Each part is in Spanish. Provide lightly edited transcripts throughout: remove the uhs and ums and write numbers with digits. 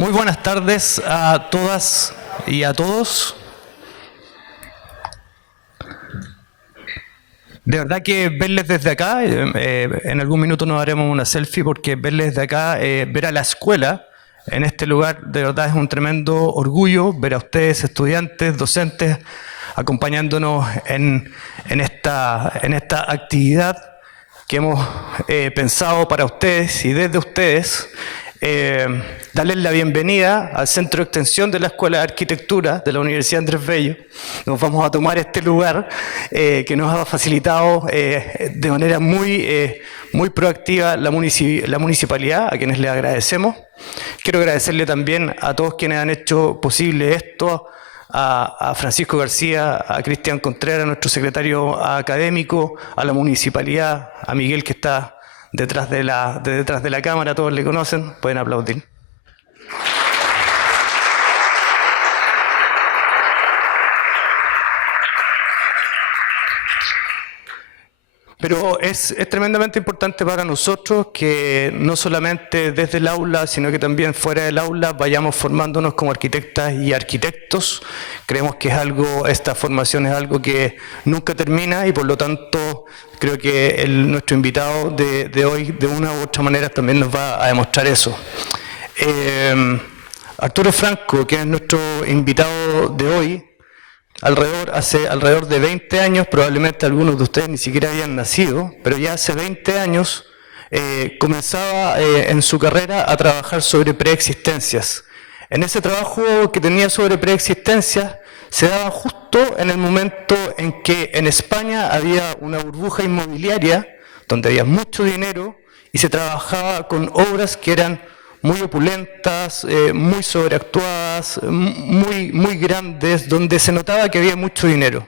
Muy buenas tardes a todas y a todos. De verdad que verles desde acá, en algún minuto nos haremos una selfie porque verles desde acá, ver a la escuela en este lugar, de verdad es un tremendo orgullo ver a ustedes, estudiantes, docentes, acompañándonos en esta actividad que hemos pensado para ustedes y desde ustedes. Darles la bienvenida al Centro de Extensión de la Escuela de Arquitectura de la Universidad Andrés Bello. Nos vamos a tomar este lugar que nos ha facilitado de manera muy proactiva la municipalidad, a quienes les agradecemos. Quiero agradecerle también a todos quienes han hecho posible esto, a Francisco García, a Cristian Contreras, nuestro secretario académico, a la municipalidad, a Miguel que está detrás de la cámara, todos le conocen, pueden aplaudir. Pero es tremendamente importante para nosotros que no solamente desde el aula, sino que también fuera del aula vayamos formándonos como arquitectas y arquitectos. Creemos que esta formación es algo que nunca termina y por lo tanto creo que nuestro invitado de hoy de una u otra manera también nos va a demostrar eso. Arturo Franco, que es nuestro invitado de hoy, hace alrededor de 20 años, probablemente algunos de ustedes ni siquiera habían nacido, pero ya hace 20 años comenzaba en su carrera a trabajar sobre preexistencias. En ese trabajo que tenía sobre preexistencias se daba justo en el momento en que en España había una burbuja inmobiliaria donde había mucho dinero y se trabajaba con obras que eran muy opulentas, muy sobreactuadas, muy grandes, donde se notaba que había mucho dinero.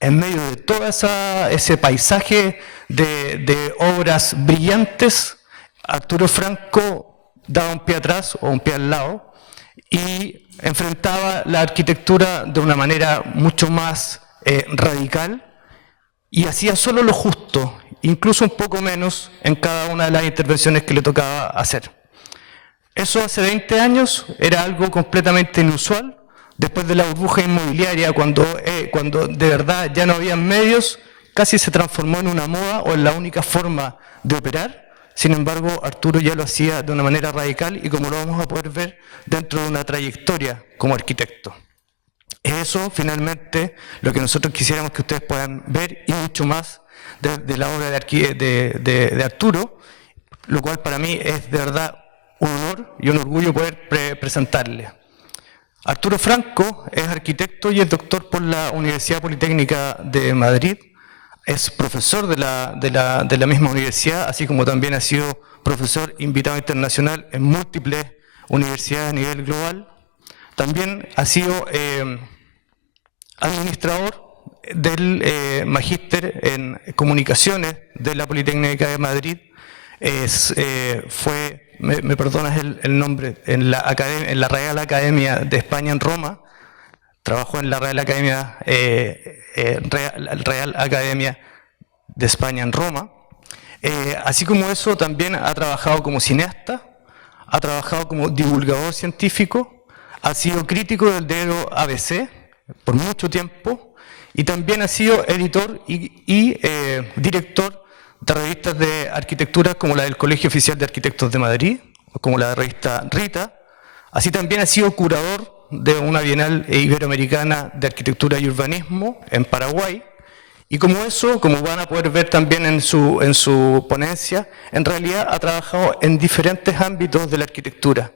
En medio de todo ese paisaje de obras brillantes, Arturo Franco daba un pie atrás o un pie al lado y enfrentaba la arquitectura de una manera mucho más radical y hacía solo lo justo, incluso un poco menos en cada una de las intervenciones que le tocaba hacer. Eso hace 20 años era algo completamente inusual. Después de la burbuja inmobiliaria, cuando de verdad ya no había medios, casi se transformó en una moda o en la única forma de operar. Sin embargo, Arturo ya lo hacía de una manera radical y como lo vamos a poder ver dentro de una trayectoria como arquitecto. Es eso finalmente lo que nosotros quisiéramos que ustedes puedan ver y mucho más de la obra de Arturo, lo cual para mí es de verdad un honor y un orgullo poder presentarle. Arturo Franco es arquitecto y es doctor por la Universidad Politécnica de Madrid, es profesor de la misma universidad, así como también ha sido profesor invitado internacional en múltiples universidades a nivel global. También ha sido administrador del magíster en comunicaciones de la Politécnica de Madrid. Me perdonas el nombre, en la Real Academia de España en Roma, trabajó en la Real Academia de España en Roma. Así como eso, también ha trabajado como cineasta, ha trabajado como divulgador científico, ha sido crítico del diario ABC por mucho tiempo y también ha sido editor y director de revistas de arquitectura como la del Colegio Oficial de Arquitectos de Madrid, o como la revista Rita. Así también ha sido curador de una Bienal Iberoamericana de Arquitectura y Urbanismo en Paraguay. Y como van a poder ver también en su ponencia, en realidad ha trabajado en diferentes ámbitos de la arquitectura.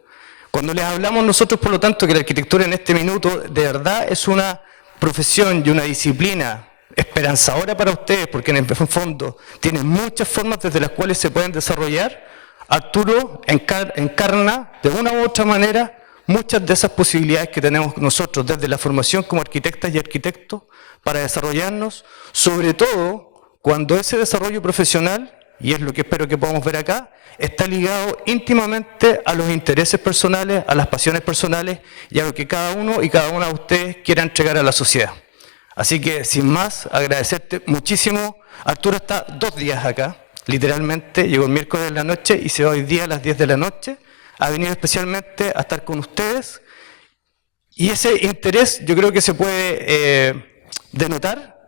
Cuando les hablamos nosotros, por lo tanto, que la arquitectura en este minuto de verdad es una profesión y una disciplina esperanzadora para ustedes, porque en el fondo tienen muchas formas desde las cuales se pueden desarrollar, Arturo encarna de una u otra manera muchas de esas posibilidades que tenemos nosotros desde la formación como arquitectas y arquitectos para desarrollarnos, sobre todo cuando ese desarrollo profesional, y es lo que espero que podamos ver acá, está ligado íntimamente a los intereses personales, a las pasiones personales y a lo que cada uno y cada una de ustedes quiera entregar a la sociedad. Así que, sin más, agradecerte muchísimo. Arturo está 2 días acá, literalmente, llegó el miércoles de la noche y se va hoy día a las 10 de la noche. ha venido especialmente a estar con ustedes, y ese interés yo creo que se puede denotar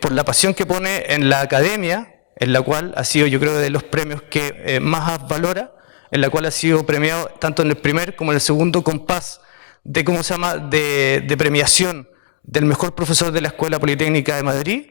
por la pasión que pone en la academia, en la cual ha sido, yo creo, de los premios que más valora, en la cual ha sido premiado tanto en el primer como en el segundo compás de, ¿cómo se llama?, de premiación del mejor profesor de la Escuela Politécnica de Madrid.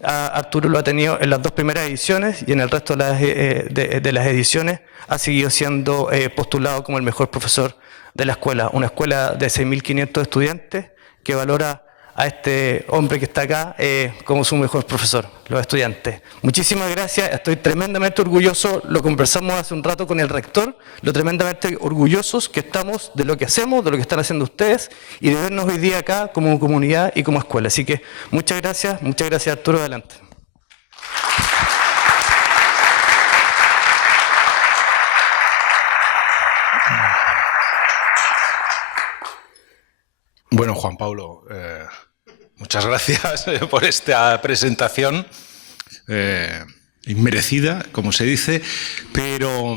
Arturo lo ha tenido en las 2 primeras ediciones, y en el resto de las ediciones ha seguido siendo postulado como el mejor profesor de la escuela. Una escuela de 6.500 estudiantes que valora a este hombre que está acá como su mejor profesor, los estudiantes. Muchísimas gracias, estoy tremendamente orgulloso, lo conversamos hace un rato con el rector, lo tremendamente orgullosos que estamos de lo que hacemos, de lo que están haciendo ustedes, y de vernos hoy día acá como comunidad y como escuela. Así que muchas gracias Arturo, adelante. Bueno, Juan Pablo, muchas gracias por esta presentación inmerecida, como se dice, pero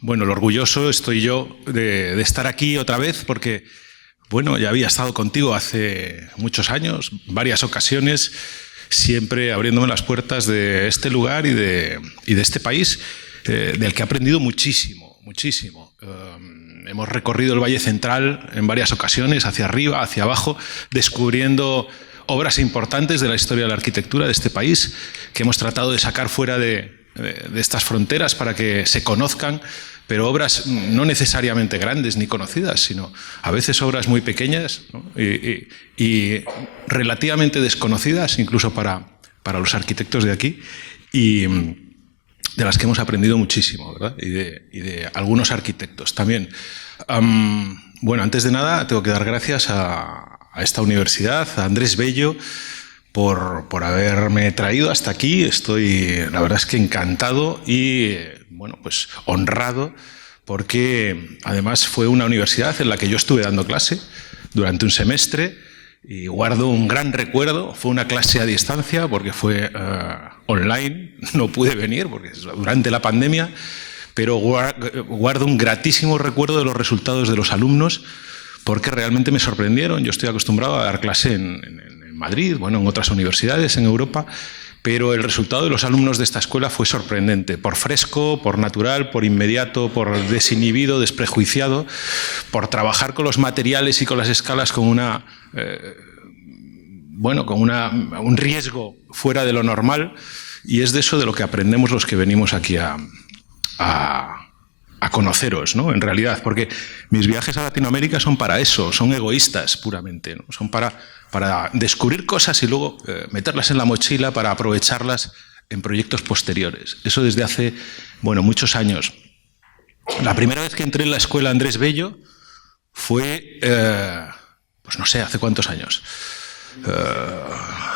bueno, lo orgulloso estoy yo de estar aquí otra vez, porque bueno, ya había estado contigo hace muchos años, varias ocasiones, siempre abriéndome las puertas de este lugar y de este país, del que he aprendido muchísimo, muchísimo. Hemos recorrido el Valle Central en varias ocasiones, hacia arriba, hacia abajo, descubriendo obras importantes de la historia de la arquitectura de este país, que hemos tratado de sacar fuera de estas fronteras para que se conozcan, pero obras no necesariamente grandes ni conocidas, sino a veces obras muy pequeñas, ¿no? y relativamente desconocidas, incluso para los arquitectos de aquí, y de las que hemos aprendido muchísimo, ¿verdad? Y de algunos arquitectos también. Bueno, antes de nada tengo que dar gracias a esta universidad, a Andrés Bello, por haberme traído hasta aquí. Estoy, la verdad es que encantado y bueno, pues honrado, porque además fue una universidad en la que yo estuve dando clase durante un semestre y guardo un gran recuerdo. Fue una clase a distancia porque fue online, no pude venir porque es durante la pandemia, pero guardo un gratísimo recuerdo de los resultados de los alumnos, porque realmente me sorprendieron. Yo estoy acostumbrado a dar clase en Madrid, bueno, en otras universidades en Europa, pero el resultado de los alumnos de esta escuela fue sorprendente, por fresco, por natural, por inmediato, por desinhibido, desprejuiciado, por trabajar con los materiales y con las escalas con una... bueno, con un riesgo fuera de lo normal, y es de eso de lo que aprendemos los que venimos aquí a conoceros, ¿no? En realidad, porque mis viajes a Latinoamérica son para eso, son egoístas puramente, ¿no? Son para descubrir cosas y luego meterlas en la mochila para aprovecharlas en proyectos posteriores. Eso desde hace, bueno, muchos años. La primera vez que entré en la escuela Andrés Bello fue, pues no sé, ¿hace cuántos años?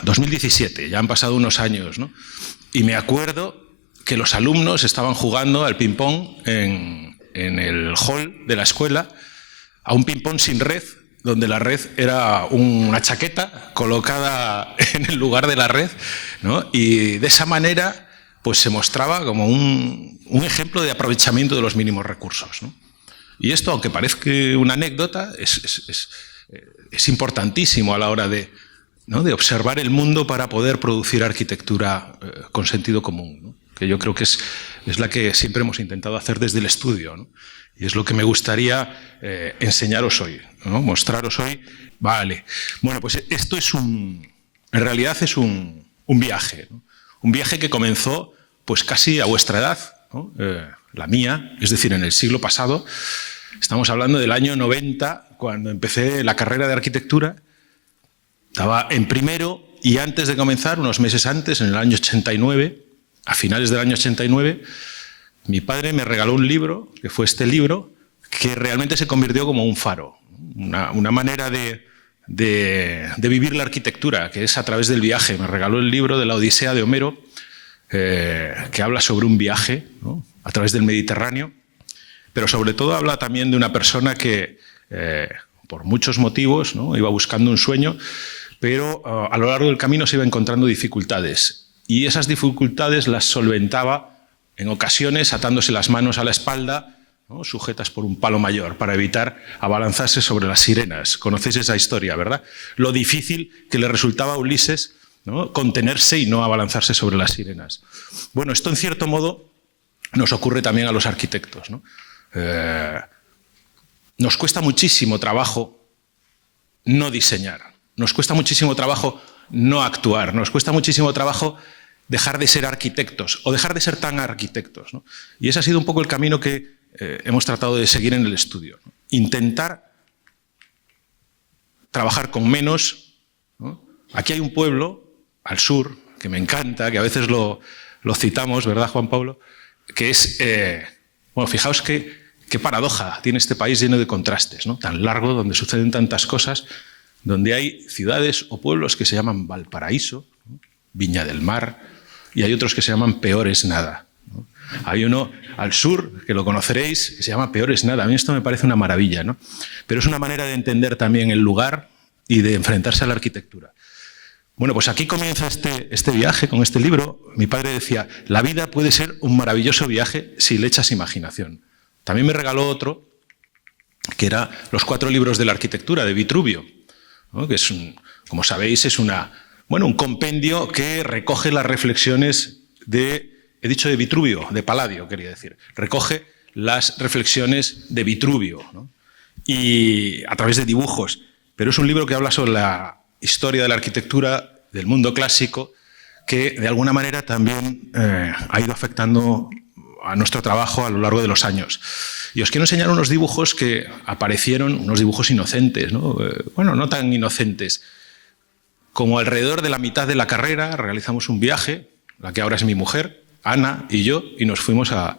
2017, ya han pasado unos años, ¿no? Y me acuerdo que los alumnos estaban jugando al ping-pong en el hall de la escuela, a un ping-pong sin red, donde la red era una chaqueta colocada en el lugar de la red, ¿no? Y de esa manera pues se mostraba como un ejemplo de aprovechamiento de los mínimos recursos, ¿no? Y esto, aunque parezca una anécdota, es importantísimo a la hora de observar el mundo para poder producir arquitectura con sentido común, ¿no? Que yo creo que es la que siempre hemos intentado hacer desde el estudio, ¿no? Y es lo que me gustaría enseñaros hoy, ¿no? Mostraros hoy. Vale. Bueno, pues esto en realidad es un viaje, ¿no? Un viaje que comenzó pues casi a vuestra edad, ¿no? La mía, es decir, en el siglo pasado. Estamos hablando del año 90, cuando empecé la carrera de arquitectura. Estaba en primero, y antes de comenzar, unos meses antes, en el año 89, a finales del año 89, mi padre me regaló un libro, que fue este libro, que realmente se convirtió como un faro, una manera de vivir la arquitectura, que es a través del viaje. Me regaló el libro de la Odisea de Homero, que habla sobre un viaje, ¿no?, a través del Mediterráneo, pero sobre todo habla también de una persona que, por muchos motivos, ¿no?, iba buscando un sueño, pero a lo largo del camino se iba encontrando dificultades, y esas dificultades las solventaba en ocasiones atándose las manos a la espalda, ¿no?, sujetas por un palo mayor para evitar abalanzarse sobre las sirenas. Conocéis esa historia, ¿verdad? Lo difícil que le resultaba a Ulises, ¿no?, contenerse y no abalanzarse sobre las sirenas. Bueno, esto en cierto modo nos ocurre también a los arquitectos, ¿no? Nos cuesta muchísimo trabajo no diseñar, nos cuesta muchísimo trabajo no actuar, nos cuesta muchísimo trabajo dejar de ser arquitectos o dejar de ser tan arquitectos, ¿no? Y ese ha sido un poco el camino que hemos tratado de seguir en el estudio, ¿no? Intentar trabajar con menos, ¿no? Aquí hay un pueblo al sur que me encanta, que a veces lo citamos, ¿verdad, Juan Pablo? Que es, bueno, fijaos qué paradoja tiene este país lleno de contrastes, ¿no? Tan largo, donde suceden tantas cosas, donde hay ciudades o pueblos que se llaman Valparaíso, ¿no?, Viña del Mar, y hay otros que se llaman Peor es Nada, ¿no? Hay uno al sur, que lo conoceréis, que se llama Peor es Nada. A mí esto me parece una maravilla, ¿no? Pero es una manera de entender también el lugar y de enfrentarse a la arquitectura. Bueno, pues aquí comienza este viaje con este libro. Mi padre decía, la vida puede ser un maravilloso viaje si le echas imaginación. También me regaló otro, que era Los 4 libros de la arquitectura, de Vitruvio, ¿no?, que es, como sabéis, es un compendio que recoge las reflexiones he dicho de Vitruvio, de Palladio, quería decir. Recoge las reflexiones de Vitruvio, ¿no?, y a través de dibujos. Pero es un libro que habla sobre la historia de la arquitectura del mundo clásico, que de alguna manera también ha ido afectando a nuestro trabajo a lo largo de los años. Y os quiero enseñar unos dibujos que aparecieron, unos dibujos inocentes, ¿no? Bueno, no tan inocentes. Como alrededor de la mitad de la carrera realizamos un viaje, la que ahora es mi mujer, Ana y yo, y nos fuimos a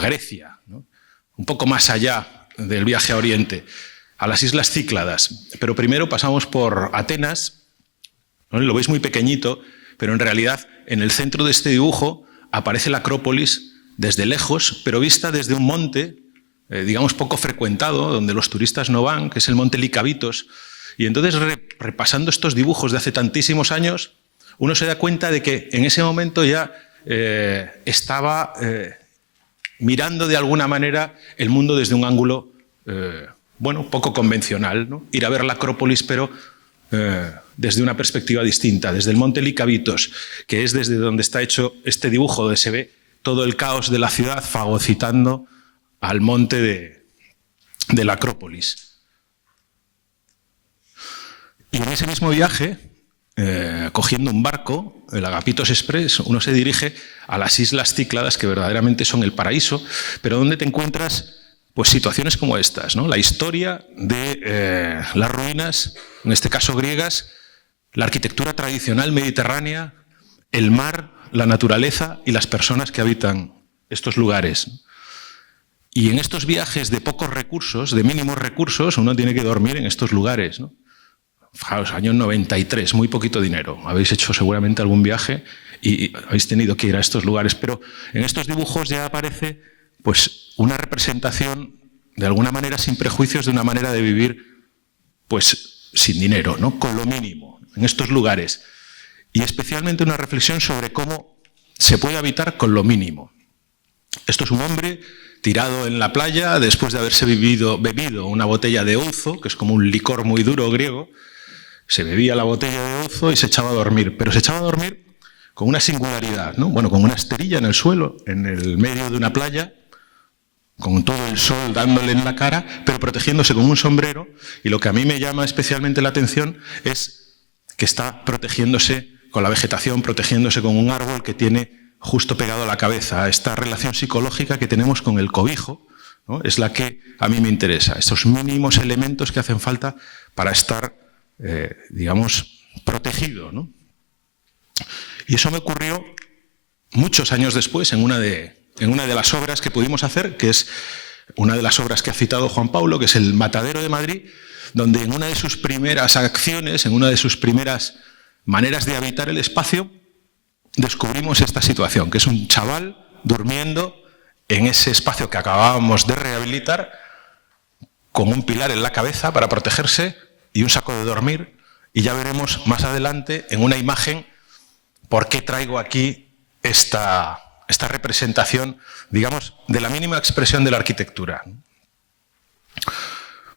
Grecia, ¿no?, un poco más allá del viaje a Oriente, a las Islas Cícladas. Pero primero pasamos por Atenas, ¿no? Lo veis muy pequeñito, pero en realidad en el centro de este dibujo aparece la Acrópolis desde lejos, pero vista desde un monte, digamos, poco frecuentado, donde los turistas no van, que es el monte Licavitos. Y entonces, repasando estos dibujos de hace tantísimos años, uno se da cuenta de que en ese momento ya estaba mirando de alguna manera el mundo desde un ángulo, bueno, poco convencional, ¿no? Ir a ver la Acrópolis, pero desde una perspectiva distinta, desde el monte Licavitos, que es desde donde está hecho este dibujo, donde se ve todo el caos de la ciudad fagocitando al monte de la Acrópolis. Y en ese mismo viaje, cogiendo un barco, el Agapitos Express, uno se dirige a las Islas Cícladas, que verdaderamente son el paraíso, pero donde te encuentras pues situaciones como estas, ¿no? La historia de las ruinas, en este caso griegas, la arquitectura tradicional mediterránea, el mar, la naturaleza y las personas que habitan estos lugares. Y en estos viajes de pocos recursos, de mínimos recursos, uno tiene que dormir en estos lugares, ¿no? Fijaos, año 93, muy poquito dinero. Habéis hecho seguramente algún viaje y habéis tenido que ir a estos lugares, pero en estos dibujos ya aparece pues una representación, de alguna manera sin prejuicios, de una manera de vivir pues sin dinero, ¿no?, con lo mínimo, en estos lugares. Y especialmente una reflexión sobre cómo se puede habitar con lo mínimo. Esto es un hombre tirado en la playa después de haberse bebido una botella de ouzo, que es como un licor muy duro griego. Se bebía la botella de ouzo y se echaba a dormir, pero se echaba a dormir con una singularidad, ¿no? Bueno, con una esterilla en el suelo, en el medio de una playa, con todo el sol dándole en la cara, pero protegiéndose con un sombrero. Y lo que a mí me llama especialmente la atención es que está protegiéndose con la vegetación, protegiéndose con un árbol que tiene justo pegado a la cabeza. Esta relación psicológica que tenemos con el cobijo, ¿no?, es la que a mí me interesa. Esos mínimos elementos que hacen falta para estar, digamos, protegido, ¿no? Y eso me ocurrió muchos años después en una de las obras que pudimos hacer, que es una de las obras que ha citado Juan Pablo, que es el Matadero de Madrid, donde en una de sus primeras acciones, en una de sus primeras maneras de habitar el espacio, descubrimos esta situación, que es un chaval durmiendo en ese espacio que acabábamos de rehabilitar, con un pilar en la cabeza para protegerse y un saco de dormir, y ya veremos más adelante en una imagen por qué traigo aquí esta esta representación, digamos, de la mínima expresión de la arquitectura.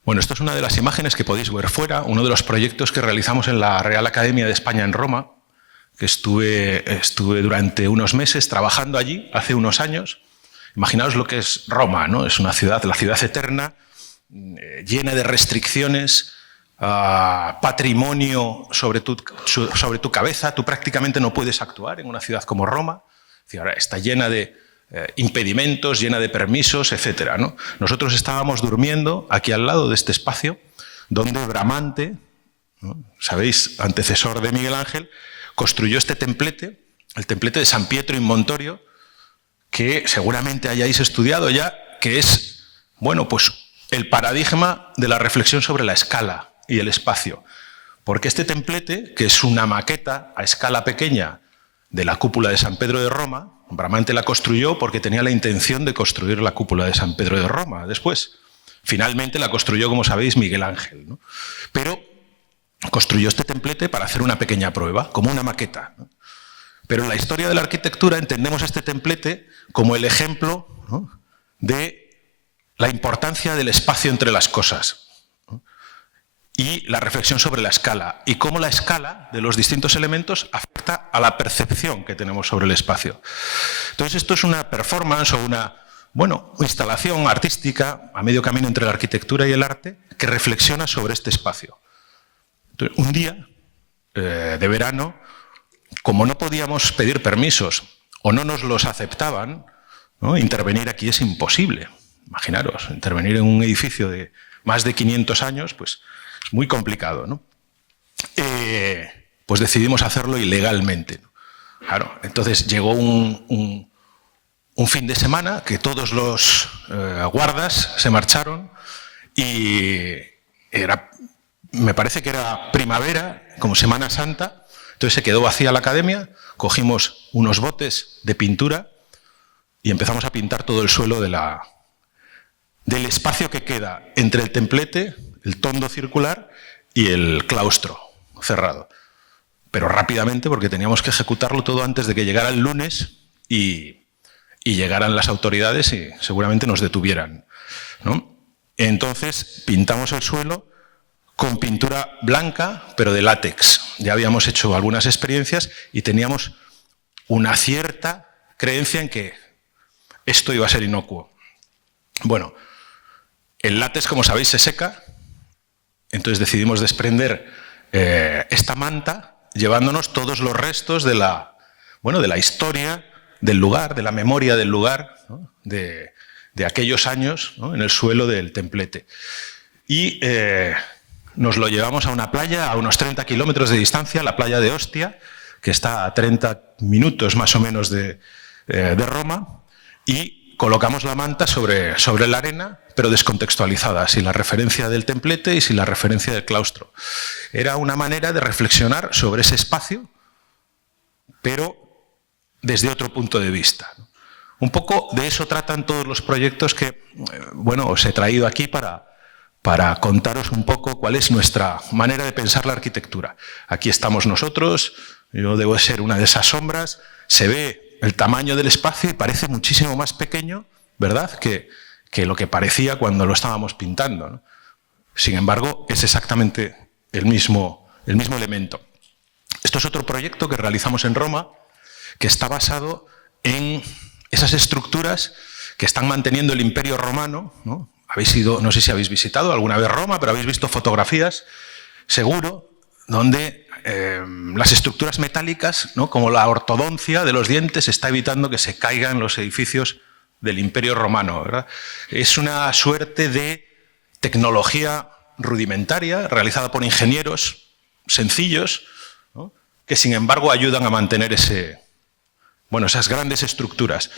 Bueno, esto es una de las imágenes que podéis ver fuera, uno de los proyectos que realizamos en la Real Academia de España en Roma, que estuve durante unos meses trabajando allí, hace unos años. Imaginaos lo que es Roma, ¿no? Es una ciudad, la ciudad eterna, llena de restricciones, patrimonio sobre tu cabeza. Tú prácticamente no puedes actuar en una ciudad como Roma. Es decir, ahora está llena de impedimentos, llena de permisos, etc., ¿no? Nosotros estábamos durmiendo aquí al lado de este espacio, donde Bramante, ¿no?, sabéis, antecesor de Miguel Ángel, construyó este templete, el templete de San Pietro in Montorio, que seguramente hayáis estudiado ya, que es, bueno, pues el paradigma de la reflexión sobre la escala y el espacio. Porque este templete, que es una maqueta a escala pequeña de la cúpula de San Pedro de Roma, Bramante la construyó porque tenía la intención de construir la cúpula de San Pedro de Roma después. Finalmente la construyó, como sabéis, Miguel Ángel, ¿no? Pero construyó este templete para hacer una pequeña prueba, como una maqueta, ¿no? Pero en la historia de la arquitectura entendemos este templete como el ejemplo, ¿no?, de la importancia del espacio entre las cosas, ¿no?, y la reflexión sobre la escala, y cómo la escala de los distintos elementos afecta a la percepción que tenemos sobre el espacio. Entonces esto es una performance o una, bueno, instalación artística a medio camino entre la arquitectura y el arte que reflexiona sobre este espacio. Entonces, un día de verano, como no podíamos pedir permisos o no nos los aceptaban, ¿no?, intervenir aquí es imposible. Imaginaros, intervenir en un edificio de más de 500 años, pues es muy complicado, ¿no? Pues decidimos hacerlo ilegalmente, ¿no? Claro, entonces llegó un fin de semana que todos los guardas se marcharon y me parece que era primavera, como Semana Santa. Entonces se quedó vacía la academia, cogimos unos botes de pintura y empezamos a pintar todo el suelo del espacio que queda entre el templete, el tondo circular y el claustro cerrado. Pero rápidamente, porque teníamos que ejecutarlo todo antes de que llegara el lunes y llegaran las autoridades y seguramente nos detuvieran, ¿no? Entonces pintamos el suelo con pintura blanca, pero de látex. Ya habíamos hecho algunas experiencias y teníamos una cierta creencia en que esto iba a ser inocuo. Bueno, el látex, como sabéis, se seca, entonces decidimos desprender esta manta, llevándonos todos los restos de la historia del lugar, de la memoria del lugar, ¿no?, de aquellos años, ¿no?, en el suelo del templete. Y nos lo llevamos a una playa a unos 30 kilómetros de distancia, la playa de Ostia, que está a 30 minutos más o menos de Roma, y colocamos la manta sobre la arena, pero descontextualizada, sin la referencia del templete y sin la referencia del claustro. Era una manera de reflexionar sobre ese espacio, pero desde otro punto de vista. Un poco de eso tratan todos los proyectos que, bueno, os he traído aquí para contaros un poco cuál es nuestra manera de pensar la arquitectura. Aquí estamos nosotros, yo debo ser una de esas sombras, se ve el tamaño del espacio y parece muchísimo más pequeño, ¿verdad?, que lo que parecía cuando lo estábamos pintando, ¿no? Sin embargo, es exactamente el mismo elemento. Esto es otro proyecto que realizamos en Roma, que está basado en esas estructuras que están manteniendo el Imperio Romano, ¿no? Habéis ido, no sé si habéis visitado alguna vez Roma, pero habéis visto fotografías, seguro, donde las estructuras metálicas, ¿no?, como la ortodoncia de los dientes, está evitando que se caigan los edificios del Imperio Romano, ¿verdad? Es una suerte de tecnología rudimentaria realizada por ingenieros sencillos, ¿no?, que sin embargo ayudan a mantener esas grandes estructuras,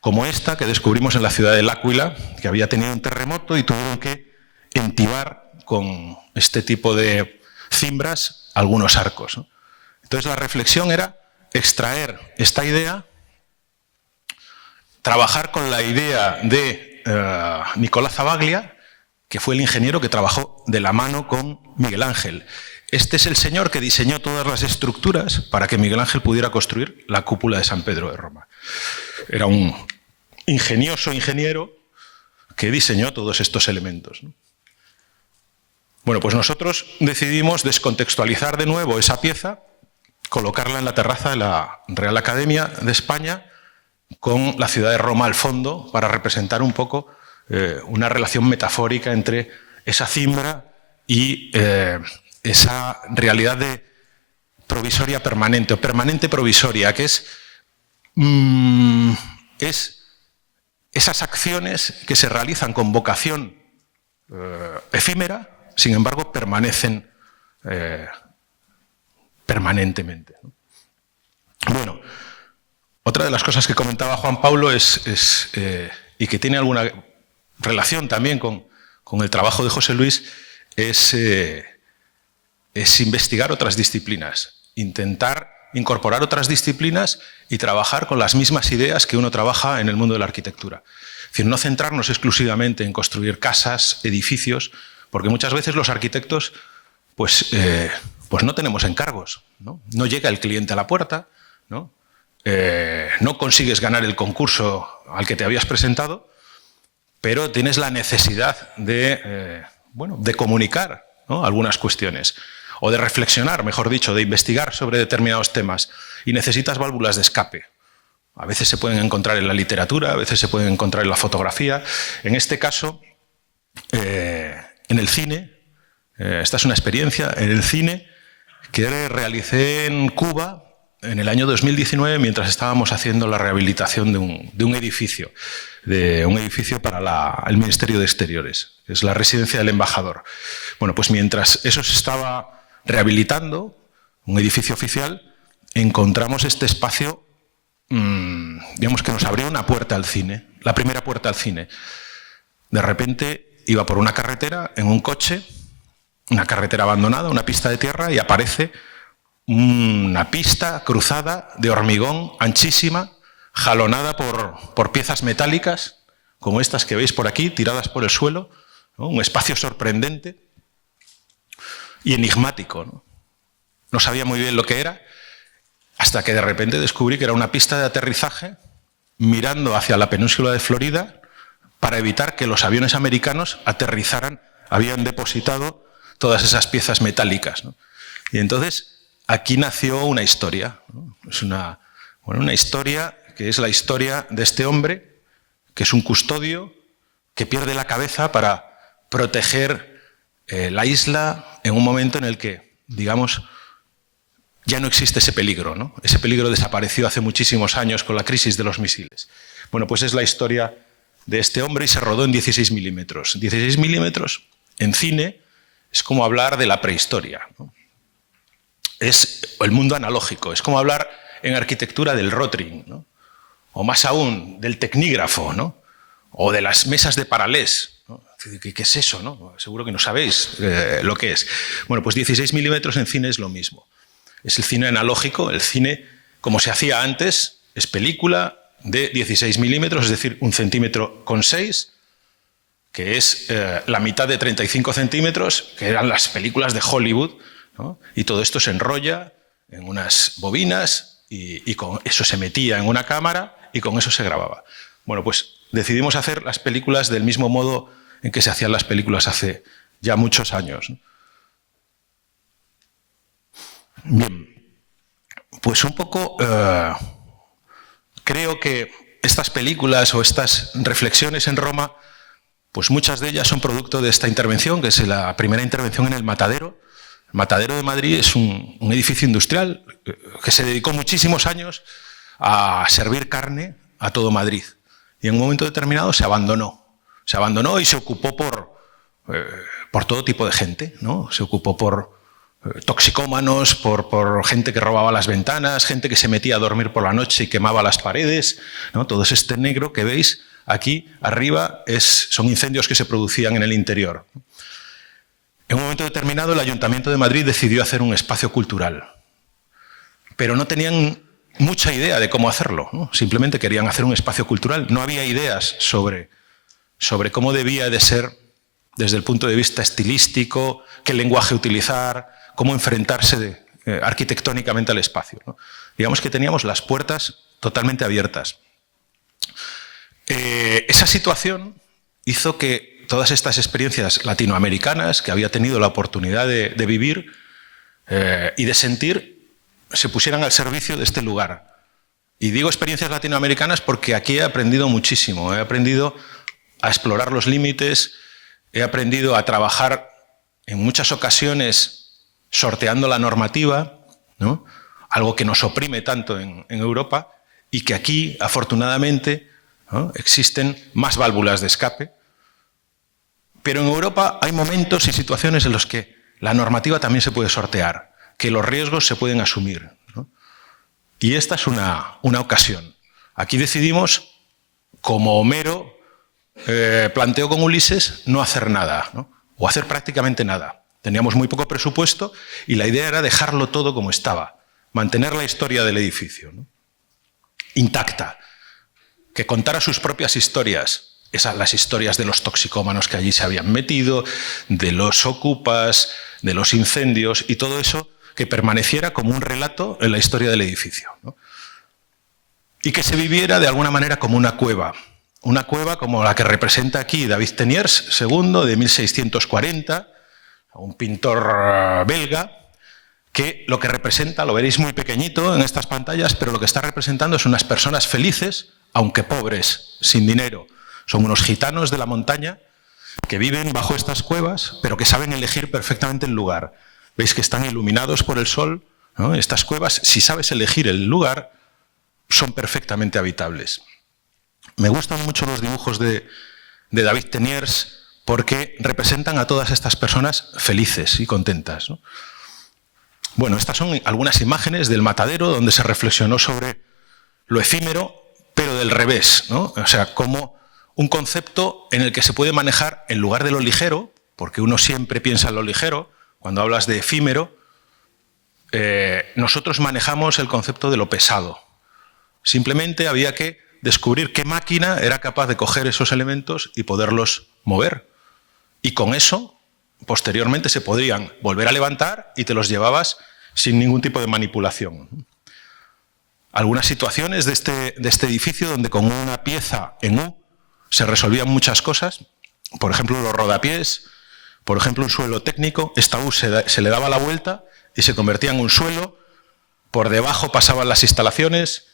como esta que descubrimos en la ciudad de L'Aquila, que había tenido un terremoto y tuvieron que entibar con este tipo de cimbras algunos arcos, ¿no? Entonces la reflexión era extraer esta idea, trabajar con la idea de Nicolás Zavaglia, que fue el ingeniero que trabajó de la mano con Miguel Ángel. Este es el señor que diseñó todas las estructuras para que Miguel Ángel pudiera construir la cúpula de San Pedro de Roma. era un ingenioso ingeniero que diseñó todos estos elementos, ¿no? Bueno, pues nosotros decidimos descontextualizar de nuevo esa pieza, colocarla en la terraza de la Real Academia de España, con la ciudad de Roma al fondo, para representar un poco una relación metafórica entre esa cimbra y esa realidad de provisoria permanente, o permanente provisoria, que es esas acciones que se realizan con vocación efímera, sin embargo, permanecen permanentemente, ¿no? Bueno, otra de las cosas que comentaba Juan Pablo y que tiene alguna relación también con el trabajo de José Luis, es investigar otras disciplinas, intentar incorporar otras disciplinas y trabajar con las mismas ideas que uno trabaja en el mundo de la arquitectura. Es decir, no centrarnos exclusivamente en construir casas, edificios, porque muchas veces los arquitectos pues no tenemos encargos, ¿no? No llega el cliente a la puerta, ¿no? No consigues ganar el concurso al que te habías presentado, pero tienes la necesidad de comunicar, ¿no?, algunas cuestiones, o de reflexionar, mejor dicho, de investigar sobre determinados temas, y necesitas válvulas de escape. A veces se pueden encontrar en la literatura, a veces se pueden encontrar en la fotografía. En este caso, en el cine, esta es una experiencia en el cine que realicé en Cuba en el año 2019 mientras estábamos haciendo la rehabilitación de un edificio para el Ministerio de Exteriores, que es la residencia del embajador. Bueno, pues mientras eso se estaba rehabilitando, un edificio oficial, encontramos este espacio, digamos, que nos abrió una puerta al cine, la primera puerta al cine. De repente iba por una carretera en un coche, una carretera abandonada, una pista de tierra, y aparece una pista cruzada de hormigón anchísima, jalonada por piezas metálicas, como estas que veis por aquí, tiradas por el suelo, ¿no? Un espacio sorprendente y enigmático, ¿no? No sabía muy bien lo que era, hasta que de repente descubrí que era una pista de aterrizaje mirando hacia la península de Florida, para evitar que los aviones americanos aterrizaran. Habían depositado todas esas piezas metálicas, ¿no? Y entonces aquí nació una historia, ¿no? Es una historia que es la historia de este hombre, que es un custodio, que pierde la cabeza para proteger la isla en un momento en el que, digamos, ya no existe ese peligro, ¿no? Ese peligro desapareció hace muchísimos años con la crisis de los misiles. Bueno, pues es la historia de este hombre y se rodó en 16 milímetros. 16 milímetros en cine es como hablar de la prehistoria, ¿no? Es el mundo analógico, es como hablar en arquitectura del Rotring, ¿no? O más aún, del tecnígrafo, ¿no? O de las mesas de paralés, ¿no? ¿Qué es eso, no? Seguro que no sabéis lo que es. Bueno, pues 16 milímetros en cine es lo mismo. Es el cine analógico, el cine como se hacía antes, es película de 16 milímetros, es decir, 1,6 centímetros, que es la mitad de 35 centímetros, que eran las películas de Hollywood, ¿no? Y todo esto se enrolla en unas bobinas y con eso se metía en una cámara y con eso se grababa. Bueno, pues decidimos hacer las películas del mismo modo en que se hacían las películas hace ya muchos años, ¿no? Bien, pues un poco creo que estas películas o estas reflexiones en Roma, pues muchas de ellas son producto de esta intervención, que es la primera intervención en el Matadero. El Matadero de Madrid es un edificio industrial que se dedicó muchísimos años a servir carne a todo Madrid. Y en un momento determinado se abandonó. Se abandonó y se ocupó por todo tipo de gente, ¿no? Se ocupó por toxicómanos, por gente que robaba las ventanas, gente que se metía a dormir por la noche y quemaba las paredes, ¿no? Todo este negro que veis aquí arriba son incendios que se producían en el interior. En un momento determinado el Ayuntamiento de Madrid decidió hacer un espacio cultural, pero no tenían mucha idea de cómo hacerlo, ¿no? Simplemente querían hacer un espacio cultural. No había ideas sobre cómo debía de ser desde el punto de vista estilístico, qué lenguaje utilizar, cómo enfrentarse arquitectónicamente al espacio, ¿no? Digamos que teníamos las puertas totalmente abiertas. Esa situación hizo que todas estas experiencias latinoamericanas que había tenido la oportunidad de vivir y de sentir se pusieran al servicio de este lugar. Y digo experiencias latinoamericanas porque aquí he aprendido muchísimo. He aprendido a explorar los límites, he aprendido a trabajar en muchas ocasiones sorteando la normativa, ¿no? Algo que nos oprime tanto en Europa, y que aquí, afortunadamente, ¿no?, existen más válvulas de escape. Pero en Europa hay momentos y situaciones en los que la normativa también se puede sortear, que los riesgos se pueden asumir, ¿no? Y esta es una ocasión. Aquí decidimos, como Homero planteó con Ulises, no hacer nada, ¿no? O hacer prácticamente nada. Teníamos muy poco presupuesto y la idea era dejarlo todo como estaba, mantener la historia del edificio, ¿no?, intacta, que contara sus propias historias, las historias de los toxicómanos que allí se habían metido, de los ocupas, de los incendios y todo eso, que permaneciera como un relato en la historia del edificio, ¿no? Y que se viviera de alguna manera como una cueva como la que representa aquí David Teniers II, de 1640, un pintor belga, que lo que representa, lo veréis muy pequeñito en estas pantallas, pero lo que está representando es unas personas felices, aunque pobres, sin dinero. Son unos gitanos de la montaña que viven bajo estas cuevas, pero que saben elegir perfectamente el lugar. Veis que están iluminados por el sol, ¿no? Estas cuevas, si sabes elegir el lugar, son perfectamente habitables. Me gustan mucho los dibujos de David Teniers porque representan a todas estas personas felices y contentas, ¿no? Bueno, estas son algunas imágenes del matadero donde se reflexionó sobre lo efímero, pero del revés, ¿no? O sea, como un concepto en el que se puede manejar en lugar de lo ligero, porque uno siempre piensa en lo ligero, cuando hablas de efímero, nosotros manejamos el concepto de lo pesado. Simplemente había que descubrir qué máquina era capaz de coger esos elementos y poderlos mover. Y con eso, posteriormente, se podrían volver a levantar y te los llevabas sin ningún tipo de manipulación. Algunas situaciones de este edificio donde con una pieza en U se resolvían muchas cosas, por ejemplo los rodapiés, por ejemplo un suelo técnico, esta U se le daba la vuelta y se convertía en un suelo, por debajo pasaban las instalaciones.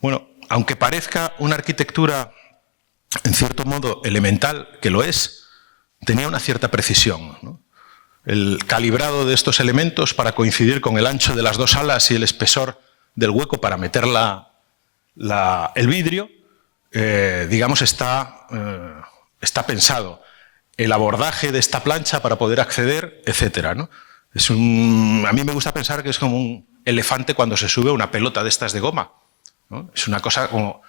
Bueno, aunque parezca una arquitectura en cierto modo elemental, que lo es, tenía una cierta precisión, ¿no? El calibrado de estos elementos para coincidir con el ancho de las dos alas y el espesor del hueco para meter el vidrio, digamos, está pensado. El abordaje de esta plancha para poder acceder, etcétera, ¿no? A mí me gusta pensar que es como un elefante cuando se sube a una pelota de estas de goma, ¿no? Es una cosa como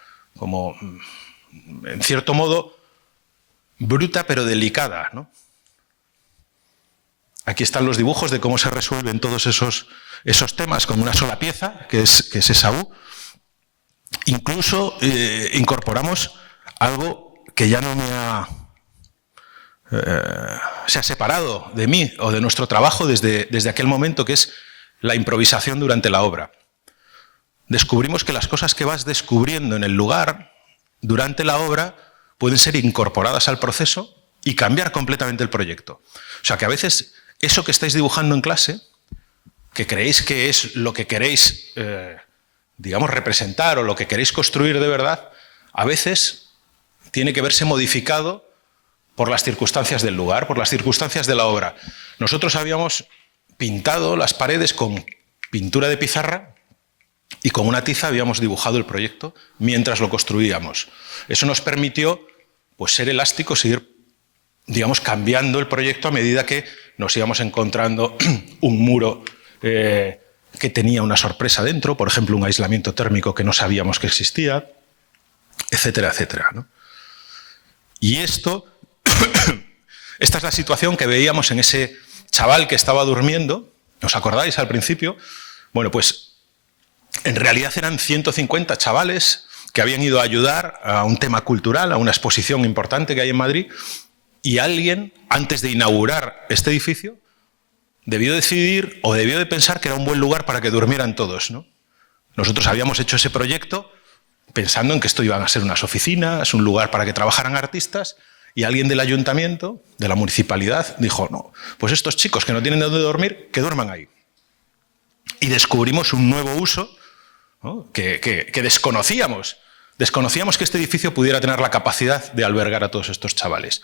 en cierto modo, bruta pero delicada, ¿no? Aquí están los dibujos de cómo se resuelven todos esos temas con una sola pieza, que es esa U. Incluso incorporamos algo que ya no se ha separado de mí o de nuestro trabajo desde aquel momento, que es la improvisación durante la obra. Descubrimos que las cosas que vas descubriendo en el lugar durante la obra pueden ser incorporadas al proceso y cambiar completamente el proyecto. O sea que a veces eso que estáis dibujando en clase, que creéis que es lo que queréis, digamos, representar o lo que queréis construir de verdad, a veces tiene que verse modificado por las circunstancias del lugar, por las circunstancias de la obra. Nosotros habíamos pintado las paredes con pintura de pizarra y con una tiza habíamos dibujado el proyecto mientras lo construíamos. Eso nos permitió, pues, ser elásticos, seguir, digamos, cambiando el proyecto a medida que nos íbamos encontrando un muro que tenía una sorpresa dentro, por ejemplo, un aislamiento térmico que no sabíamos que existía, etcétera, etcétera, ¿no? Y esta es la situación que veíamos en ese chaval que estaba durmiendo. ¿Os acordáis al principio? Bueno, pues en realidad eran 150 chavales que habían ido a ayudar a un tema cultural, a una exposición importante que hay en Madrid, y alguien, antes de inaugurar este edificio, debió decidir o debió de pensar que era un buen lugar para que durmieran todos, ¿no? Nosotros habíamos hecho ese proyecto pensando en que esto iban a ser unas oficinas, un lugar para que trabajaran artistas, y alguien del ayuntamiento, de la municipalidad, dijo, no, pues estos chicos que no tienen dónde dormir, que duerman ahí. Y descubrimos un nuevo uso, ¿no?, que desconocíamos. Desconocíamos que este edificio pudiera tener la capacidad de albergar a todos estos chavales.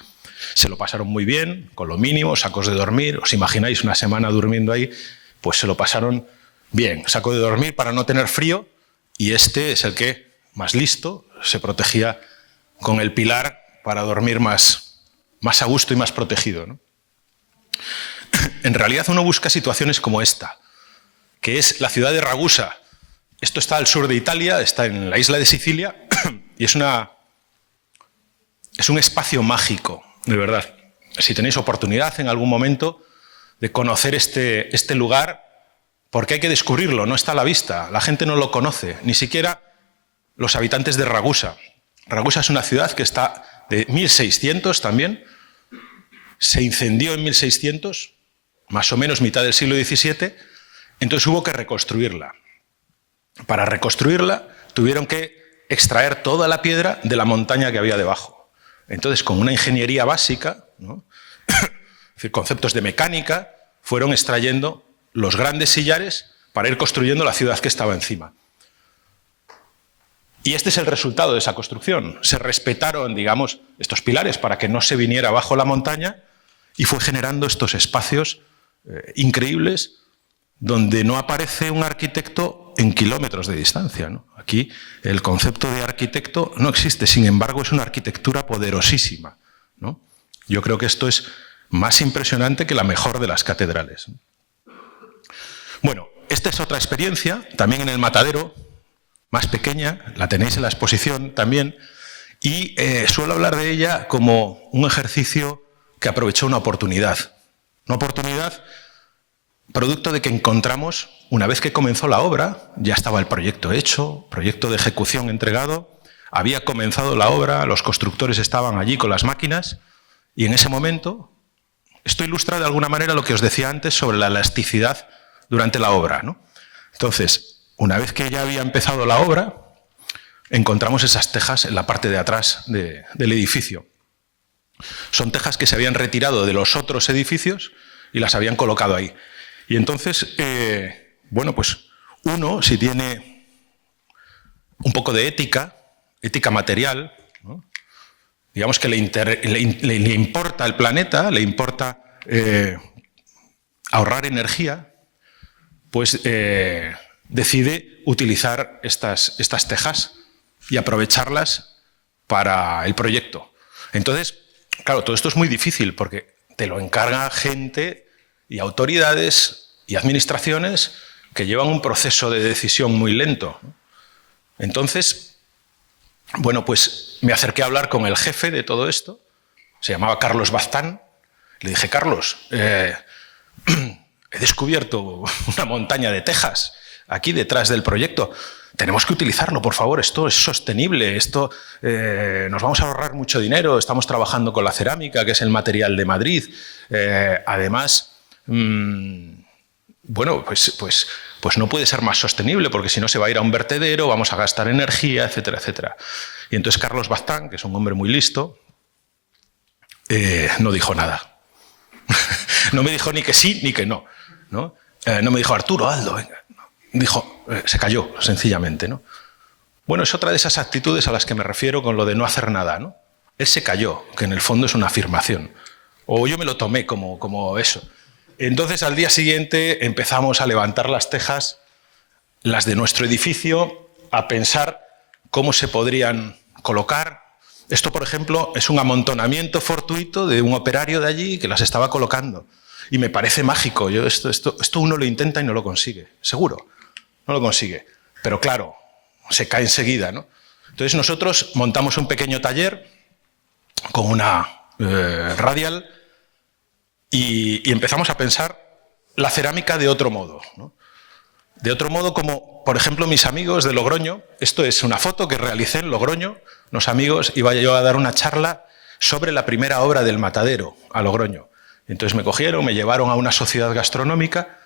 Se lo pasaron muy bien, con lo mínimo, sacos de dormir. ¿Os imagináis una semana durmiendo ahí? Pues se lo pasaron bien. Saco de dormir para no tener frío, y este es el que, más listo, se protegía con el pilar para dormir más a gusto y más protegido, ¿no? En realidad uno busca situaciones como esta, que es la ciudad de Ragusa. Esto está al sur de Italia, está en la isla de Sicilia, y es un espacio mágico, de verdad. Si tenéis oportunidad en algún momento de conocer este lugar, porque hay que descubrirlo, no está a la vista, la gente no lo conoce, ni siquiera los habitantes de Ragusa. Ragusa es una ciudad que está de 1600 también, se incendió en 1600, más o menos mitad del siglo XVII, entonces hubo que reconstruirla. Para reconstruirla tuvieron que extraer toda la piedra de la montaña que había debajo. Entonces, con una ingeniería básica, ¿no?, es decir, conceptos de mecánica, fueron extrayendo los grandes sillares para ir construyendo la ciudad que estaba encima. Y este es el resultado de esa construcción. Se respetaron, digamos, estos pilares para que no se viniera abajo la montaña, y fue generando estos espacios increíbles donde no aparece un arquitecto en kilómetros de distancia, ¿no? Aquí el concepto de arquitecto no existe, sin embargo es una arquitectura poderosísima, ¿no? Yo creo que esto es más impresionante que la mejor de las catedrales. Bueno, esta es otra experiencia, también en el Matadero, más pequeña, la tenéis en la exposición también, y suelo hablar de ella como un ejercicio que aprovechó una oportunidad producto de que encontramos, una vez que comenzó la obra, ya estaba el proyecto hecho, proyecto de ejecución entregado, había comenzado la obra, los constructores estaban allí con las máquinas, y en ese momento, esto ilustra de alguna manera lo que os decía antes sobre la elasticidad durante la obra, ¿no? Entonces, una vez que ya había empezado la obra, encontramos esas tejas en la parte de atrás del edificio. Son tejas que se habían retirado de los otros edificios y las habían colocado ahí. Y entonces, bueno, pues uno, si tiene un poco de ética material, ¿no?, digamos que le importa el planeta, le importa ahorrar energía, pues decide utilizar estas tejas y aprovecharlas para el proyecto. Entonces, claro, todo esto es muy difícil porque te lo encarga gente y autoridades y administraciones que llevan un proceso de decisión muy lento. Entonces, bueno, pues me acerqué a hablar con el jefe de todo esto, se llamaba Carlos Baztán. Le dije, Carlos, he descubierto una montaña de tejas aquí detrás del proyecto. Tenemos que utilizarlo, por favor, esto es sostenible, esto nos vamos a ahorrar mucho dinero, estamos trabajando con la cerámica, que es el material de Madrid. Además, bueno, pues no puede ser más sostenible, porque si no se va a ir a un vertedero, vamos a gastar energía, etcétera, etcétera. Y entonces Carlos Baztán, que es un hombre muy listo, no dijo nada. No me dijo ni que sí ni que no, ¿no? No me dijo, Arturo, hazlo, venga. Dijo, se calló, sencillamente, ¿no? Bueno, es otra de esas actitudes a las que me refiero con lo de no hacer nada, ¿no? Él se calló, que en el fondo es una afirmación. O yo me lo tomé como eso. Entonces, al día siguiente empezamos a levantar las tejas, las de nuestro edificio, a pensar cómo se podrían colocar. Esto, por ejemplo, es un amontonamiento fortuito de un operario de allí que las estaba colocando. Y me parece mágico. Esto uno lo intenta y no lo consigue, seguro. No lo consigue. Pero claro, se cae enseguida, ¿no? Entonces nosotros montamos un pequeño taller con una radial y empezamos a pensar la cerámica de otro modo, ¿no? De otro modo, como por ejemplo mis amigos de Logroño. Esto es una foto que realicé en Logroño. Unos amigos, iba yo a dar una charla sobre la primera obra del Matadero a Logroño. Entonces me cogieron, me llevaron a una sociedad gastronómica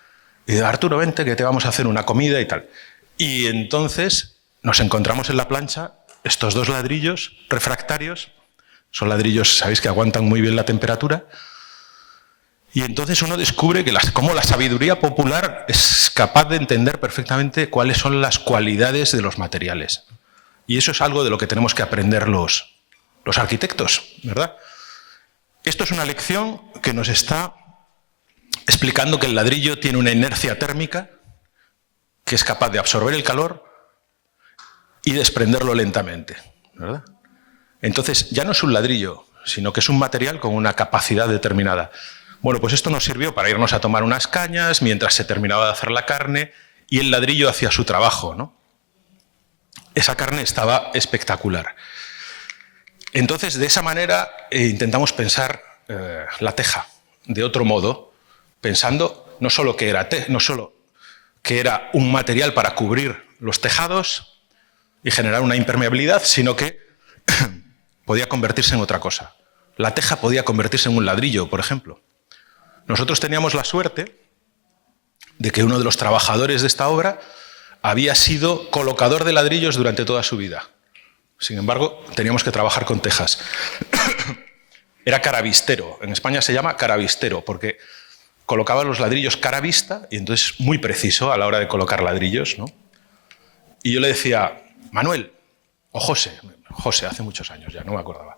y dijeron, Arturo, vente que te vamos a hacer una comida y tal. Y entonces nos encontramos en la plancha estos dos ladrillos refractarios, son ladrillos, sabéis, que aguantan muy bien la temperatura, y entonces uno descubre que cómo la sabiduría popular es capaz de entender perfectamente cuáles son las cualidades de los materiales. Y eso es algo de lo que tenemos que aprender los arquitectos, ¿verdad? Esto es una lección que nos está explicando que el ladrillo tiene una inercia térmica que es capaz de absorber el calor y desprenderlo lentamente, ¿verdad? Entonces, ya no es un ladrillo, sino que es un material con una capacidad determinada. Bueno, pues esto nos sirvió para irnos a tomar unas cañas mientras se terminaba de hacer la carne y el ladrillo hacía su trabajo, ¿no? Esa carne estaba espectacular. Entonces, de esa manera, intentamos pensar la teja de otro modo, pensando no solo que era un material para cubrir los tejados y generar una impermeabilidad, sino que podía convertirse en otra cosa. La teja podía convertirse en un ladrillo, por ejemplo. Nosotros teníamos la suerte de que uno de los trabajadores de esta obra había sido colocador de ladrillos durante toda su vida. Sin embargo, teníamos que trabajar con tejas. Era carabistero. En España se llama carabistero porque colocaba los ladrillos cara a vista y entonces muy preciso a la hora de colocar ladrillos, ¿no? Y yo le decía, Manuel, o José, hace muchos años ya, no me acordaba.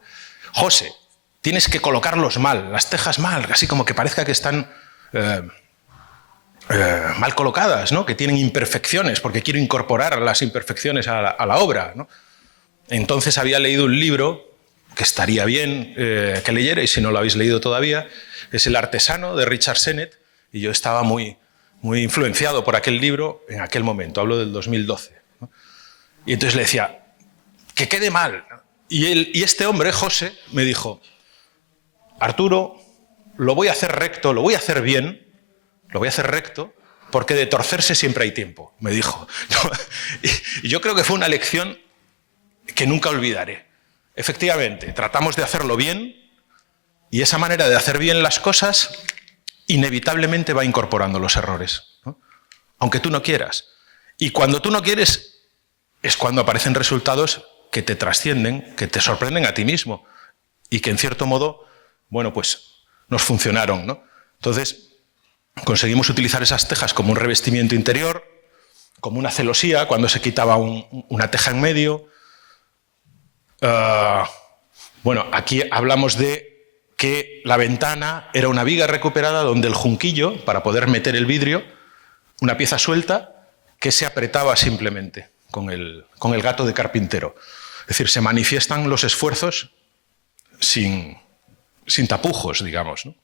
José, tienes que colocarlos mal, las tejas mal, así como que parezca que están mal colocadas, ¿no? Que tienen imperfecciones, porque quiero incorporar las imperfecciones a la obra, ¿no? Entonces había leído un libro que estaría bien que leyerais, si no lo habéis leído todavía, es El artesano, de Richard Sennett, y yo estaba muy influenciado por aquel libro en aquel momento, hablo del 2012, ¿no? Y entonces le decía, que quede mal. Y este hombre, José, me dijo, Arturo, lo voy a hacer recto, lo voy a hacer bien, lo voy a hacer recto, porque de torcerse siempre hay tiempo, me dijo. Y yo creo que fue una lección que nunca olvidaré. Efectivamente, tratamos de hacerlo bien y esa manera de hacer bien las cosas inevitablemente va incorporando los errores, ¿no? Aunque tú no quieras. Y cuando tú no quieres es cuando aparecen resultados que te trascienden, que te sorprenden a ti mismo y que en cierto modo, bueno, pues nos funcionaron, ¿no? Entonces, conseguimos utilizar esas tejas como un revestimiento interior, como una celosía, cuando se quitaba una teja en medio. Bueno, aquí hablamos de que la ventana era una viga recuperada donde el junquillo, para poder meter el vidrio, una pieza suelta que se apretaba simplemente con el gato de carpintero. Es decir, se manifiestan los esfuerzos sin tapujos, digamos, ¿no?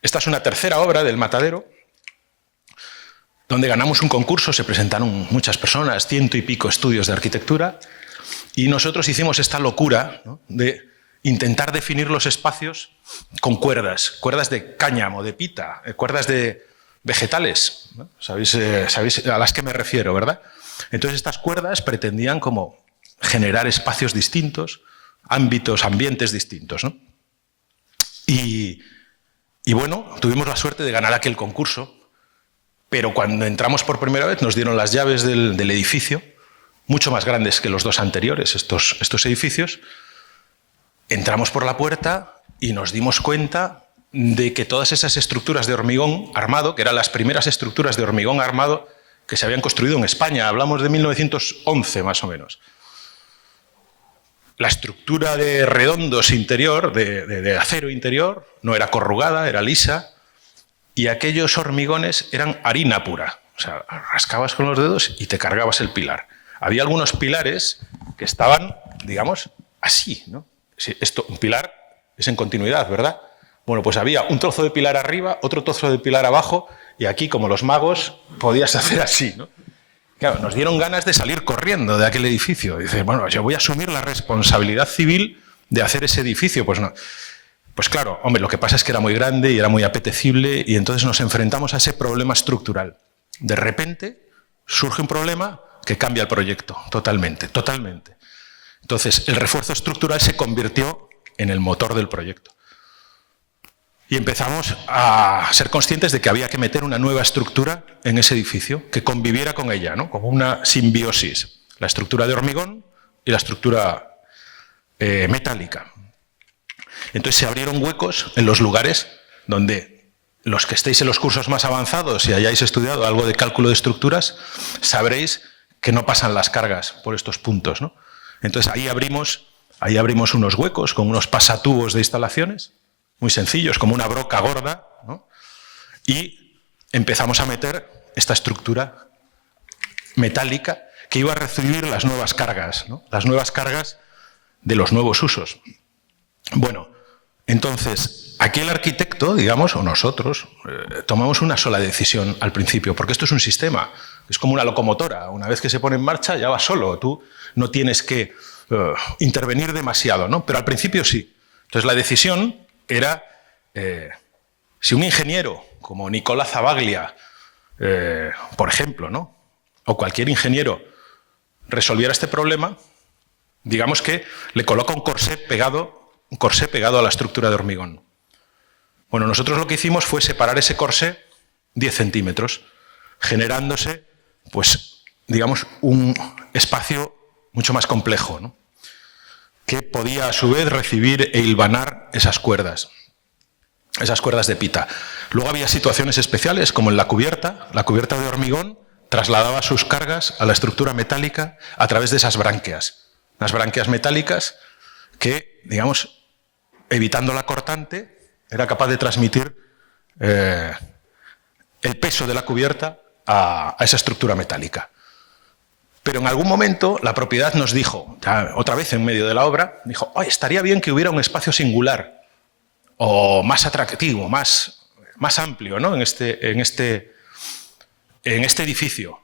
Esta es una tercera obra del Matadero, donde ganamos un concurso, se presentaron muchas personas, 100 y pico estudios de arquitectura, y nosotros hicimos esta locura, ¿no?, de intentar definir los espacios con cuerdas de cáñamo, de pita, cuerdas de vegetales, ¿no? ¿Sabéis a las que me refiero, verdad? Entonces estas cuerdas pretendían como generar espacios distintos, ambientes distintos, ¿no? Y bueno, tuvimos la suerte de ganar aquel concurso, pero cuando entramos por primera vez nos dieron las llaves del edificio, mucho más grandes que los dos anteriores, estos edificios. Entramos por la puerta y nos dimos cuenta de que todas esas estructuras de hormigón armado, que eran las primeras estructuras de hormigón armado que se habían construido en España, hablamos de 1911 más o menos. La estructura de redondos interior, de acero interior, no era corrugada, era lisa, y aquellos hormigones eran harina pura. O sea, rascabas con los dedos y te cargabas el pilar. Había algunos pilares que estaban, digamos, así, ¿no? Un pilar es en continuidad, ¿verdad? Bueno, pues había un trozo de pilar arriba, otro trozo de pilar abajo, y aquí, como los magos, podías hacer así, ¿no? Claro, nos dieron ganas de salir corriendo de aquel edificio. Dices, bueno, yo voy a asumir la responsabilidad civil de hacer ese edificio. Pues no. Pues claro, hombre, lo que pasa es que era muy grande y era muy apetecible y entonces nos enfrentamos a ese problema estructural. De repente surge un problema que cambia el proyecto, totalmente. Entonces, el refuerzo estructural se convirtió en el motor del proyecto. Y empezamos a ser conscientes de que había que meter una nueva estructura en ese edificio que conviviera con ella, ¿no? Como una simbiosis. La estructura de hormigón y la estructura metálica. Entonces se abrieron huecos en los lugares donde los que estéis en los cursos más avanzados y hayáis estudiado algo de cálculo de estructuras, sabréis que no pasan las cargas por estos puntos, ¿no? Entonces ahí abrimos unos huecos con unos pasatubos de instalaciones, muy sencillos, como una broca gorda, ¿no? Y empezamos a meter esta estructura metálica que iba a recibir las nuevas cargas, ¿no? Las nuevas cargas de los nuevos usos. Bueno, entonces, aquí el arquitecto, digamos, o nosotros, tomamos una sola decisión al principio, porque esto es un sistema, es como una locomotora. Una vez que se pone en marcha ya va solo, tú no tienes que intervenir demasiado, ¿no? Pero al principio sí. Entonces la decisión era, si un ingeniero como Nicola Zavaglia, por ejemplo, ¿no? O cualquier ingeniero resolviera este problema, digamos que le coloca un corsé pegado a la estructura de hormigón. Bueno, nosotros lo que hicimos fue separar ese corsé 10 centímetros, generándose, pues, digamos, un espacio mucho más complejo, ¿no? Que podía a su vez recibir e hilvanar esas cuerdas de pita. Luego había situaciones especiales, como en la cubierta de hormigón trasladaba sus cargas a la estructura metálica a través de esas branquias. Unas branquias metálicas que, digamos, evitando la cortante, era capaz de transmitir el peso de la cubierta a esa estructura metálica. Pero en algún momento la propiedad nos dijo, ya otra vez en medio de la obra, dijo, oh, estaría bien que hubiera un espacio singular o más atractivo, más amplio, ¿no? en este edificio.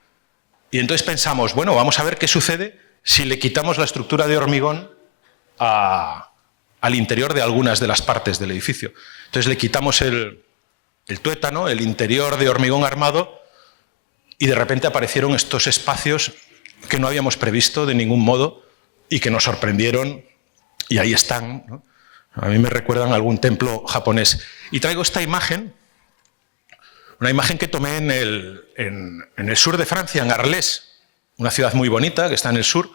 Y entonces pensamos, bueno, vamos a ver qué sucede si le quitamos la estructura de hormigón al interior de algunas de las partes del edificio. Entonces le quitamos el tuétano, el interior de hormigón armado, y de repente aparecieron estos espacios que no habíamos previsto de ningún modo y que nos sorprendieron, y ahí están, ¿no? A mí me recuerdan a algún templo japonés. Y traigo esta imagen, una imagen que tomé en el sur de Francia, en Arles, una ciudad muy bonita que está en el sur.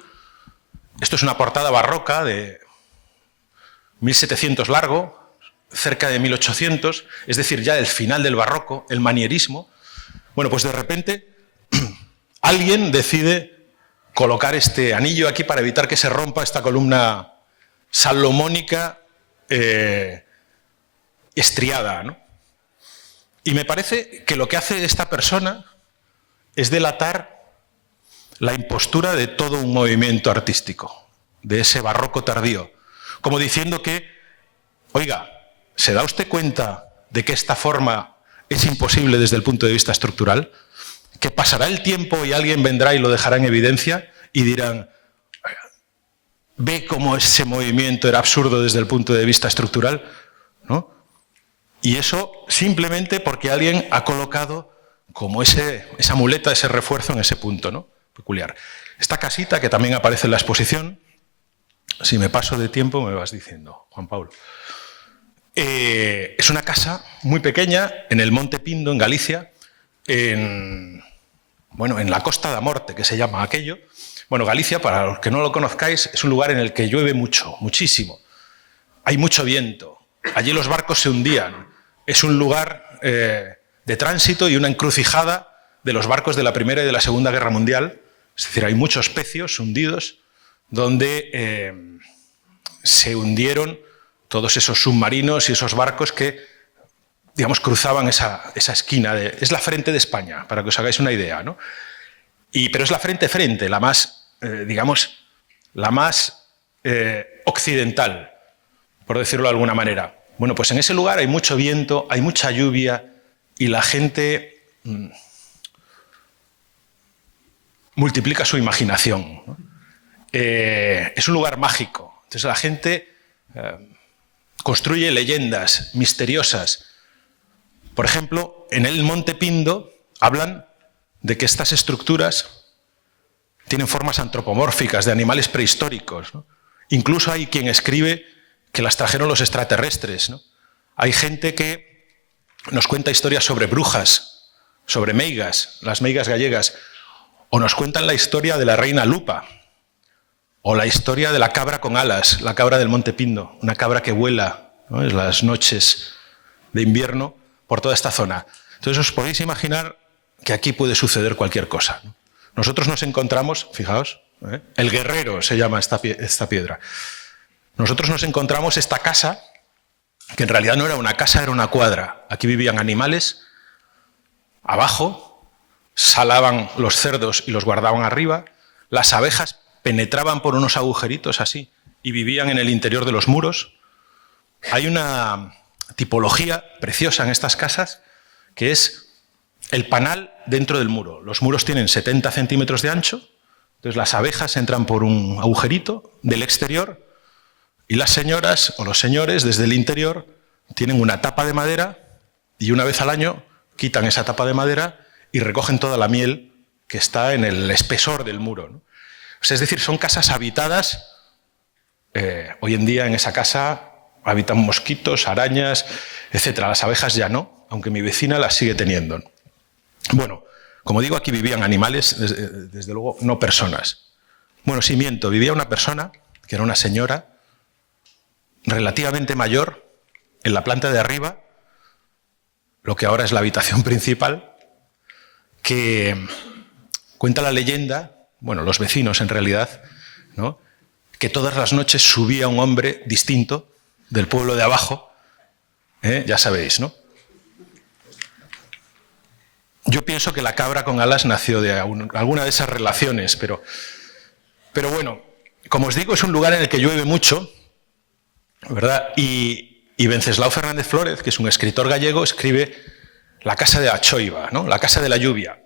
Esto es una portada barroca de 1700 largo, cerca de 1800, es decir, ya el final del barroco, el manierismo. Bueno, pues de repente alguien decide colocar este anillo aquí para evitar que se rompa esta columna salomónica estriada, ¿no? Y me parece que lo que hace esta persona es delatar la impostura de todo un movimiento artístico, de ese barroco tardío, como diciendo que, oiga, ¿se da usted cuenta de que esta forma es imposible desde el punto de vista estructural? Que pasará el tiempo y alguien vendrá y lo dejará en evidencia y dirán, ¿ve cómo ese movimiento era absurdo desde el punto de vista estructural? ¿No? Y eso simplemente porque alguien ha colocado como esa muleta, ese refuerzo en ese punto, ¿no? Peculiar. Esta casita, que también aparece en la exposición, si me paso de tiempo me vas diciendo, Juan Pablo. Es una casa muy pequeña en el Monte Pindo, en Galicia, en la Costa da Morte, que se llama aquello. Bueno, Galicia, para los que no lo conozcáis, es un lugar en el que llueve mucho, muchísimo. Hay mucho viento. Allí los barcos se hundían. Es un lugar de tránsito y una encrucijada de los barcos de la Primera y de la Segunda Guerra Mundial. Es decir, hay muchos pecios hundidos donde se hundieron todos esos submarinos y esos barcos que, digamos, cruzaban esa esquina. Es la frente de España, para que os hagáis una idea, ¿no? Pero es la frente, la más, la más occidental, por decirlo de alguna manera. Bueno, pues en ese lugar hay mucho viento, hay mucha lluvia y la gente multiplica su imaginación, ¿no? Es un lugar mágico. Entonces la gente construye leyendas misteriosas. Por ejemplo, en el Monte Pindo hablan de que estas estructuras tienen formas antropomórficas de animales prehistóricos, ¿no? Incluso hay quien escribe que las trajeron los extraterrestres, ¿no? Hay gente que nos cuenta historias sobre brujas, sobre meigas, las meigas gallegas, o nos cuentan la historia de la reina Lupa, O la historia de la cabra con alas, la cabra del Monte Pindo, una cabra que vuela, ¿no?, en las noches de invierno por toda esta zona. Entonces os podéis imaginar que aquí puede suceder cualquier cosa, ¿no? Nosotros nos encontramos, fijaos, el Guerrero se llama esta piedra. Nosotros nos encontramos esta casa, que en realidad no era una casa, era una cuadra. Aquí vivían animales, abajo, salaban los cerdos y los guardaban arriba, las abejas penetraban por unos agujeritos así y vivían en el interior de los muros. Hay una tipología preciosa en estas casas que es el panal dentro del muro. Los muros tienen 70 centímetros de ancho, entonces las abejas entran por un agujerito del exterior y las señoras o los señores desde el interior tienen una tapa de madera y una vez al año quitan esa tapa de madera y recogen toda la miel que está en el espesor del muro, ¿no? O sea, es decir, son casas habitadas. Hoy en día en esa casa habitan mosquitos, arañas, etc. Las abejas ya no, aunque mi vecina las sigue teniendo. Bueno, como digo, aquí vivían animales, desde luego no personas. Bueno, sí miento, vivía una persona, que era una señora, relativamente mayor, en la planta de arriba, lo que ahora es la habitación principal, que cuenta la leyenda, bueno, los vecinos en realidad, ¿no?, que todas las noches subía un hombre distinto del pueblo de abajo, ya sabéis, ¿no? Yo pienso que la cabra con alas nació de alguna de esas relaciones, pero bueno, como os digo, es un lugar en el que llueve mucho, ¿verdad? Y Wenceslao Fernández Flórez, que es un escritor gallego, escribe La casa de Achoiva, ¿no?, la casa de la lluvia.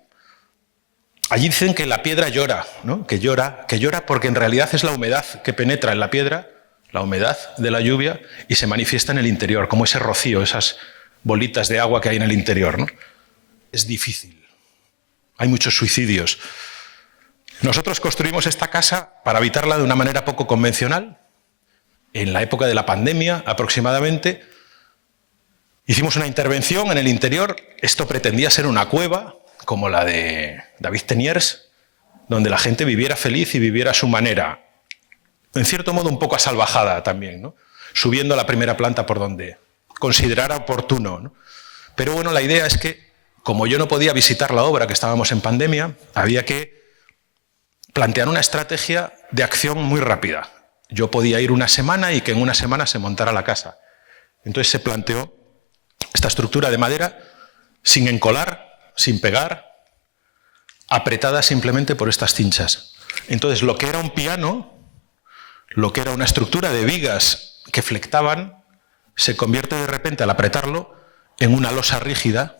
Allí dicen que la piedra llora, ¿no?, que llora porque en realidad es la humedad que penetra en la piedra, la humedad de la lluvia, y se manifiesta en el interior, como ese rocío, esas bolitas de agua que hay en el interior, ¿no? Es difícil. Hay muchos suicidios. Nosotros construimos esta casa para habitarla de una manera poco convencional. En la época de la pandemia, aproximadamente, hicimos una intervención en el interior. Esto pretendía ser una cueva, como la de David Teniers, donde la gente viviera feliz y viviera a su manera. En cierto modo un poco asalvajada también, ¿no?, subiendo a la primera planta por donde considerara oportuno, ¿no? Pero bueno, la idea es que, como yo no podía visitar la obra, que estábamos en pandemia, había que plantear una estrategia de acción muy rápida. Yo podía ir una semana y que en una semana se montara la casa. Entonces se planteó esta estructura de madera sin encolar, sin pegar, apretada simplemente por estas cinchas. Entonces lo que era un piano, lo que era una estructura de vigas que flectaban, se convierte de repente al apretarlo en una losa rígida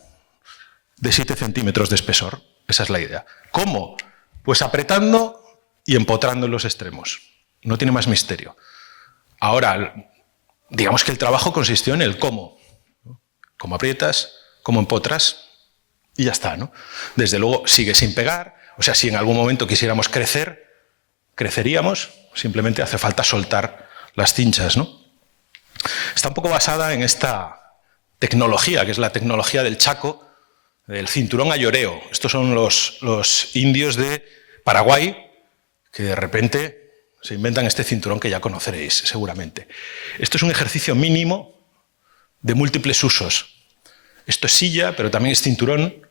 de 7 centímetros de espesor. Esa es la idea. ¿Cómo? Pues apretando y empotrando en los extremos. No tiene más misterio. Ahora, digamos que el trabajo consistió en el cómo. Cómo aprietas, cómo empotras y ya está, ¿no? Desde luego sigue sin pegar. O sea, si en algún momento quisiéramos crecer, creceríamos. Simplemente hace falta soltar las cinchas, ¿no? Está un poco basada en esta tecnología, que es la tecnología del Chaco, del cinturón ayoreo. Estos son los indios de Paraguay que de repente se inventan este cinturón que ya conoceréis, seguramente. Esto es un ejercicio mínimo de múltiples usos. Esto es silla, pero también es cinturón,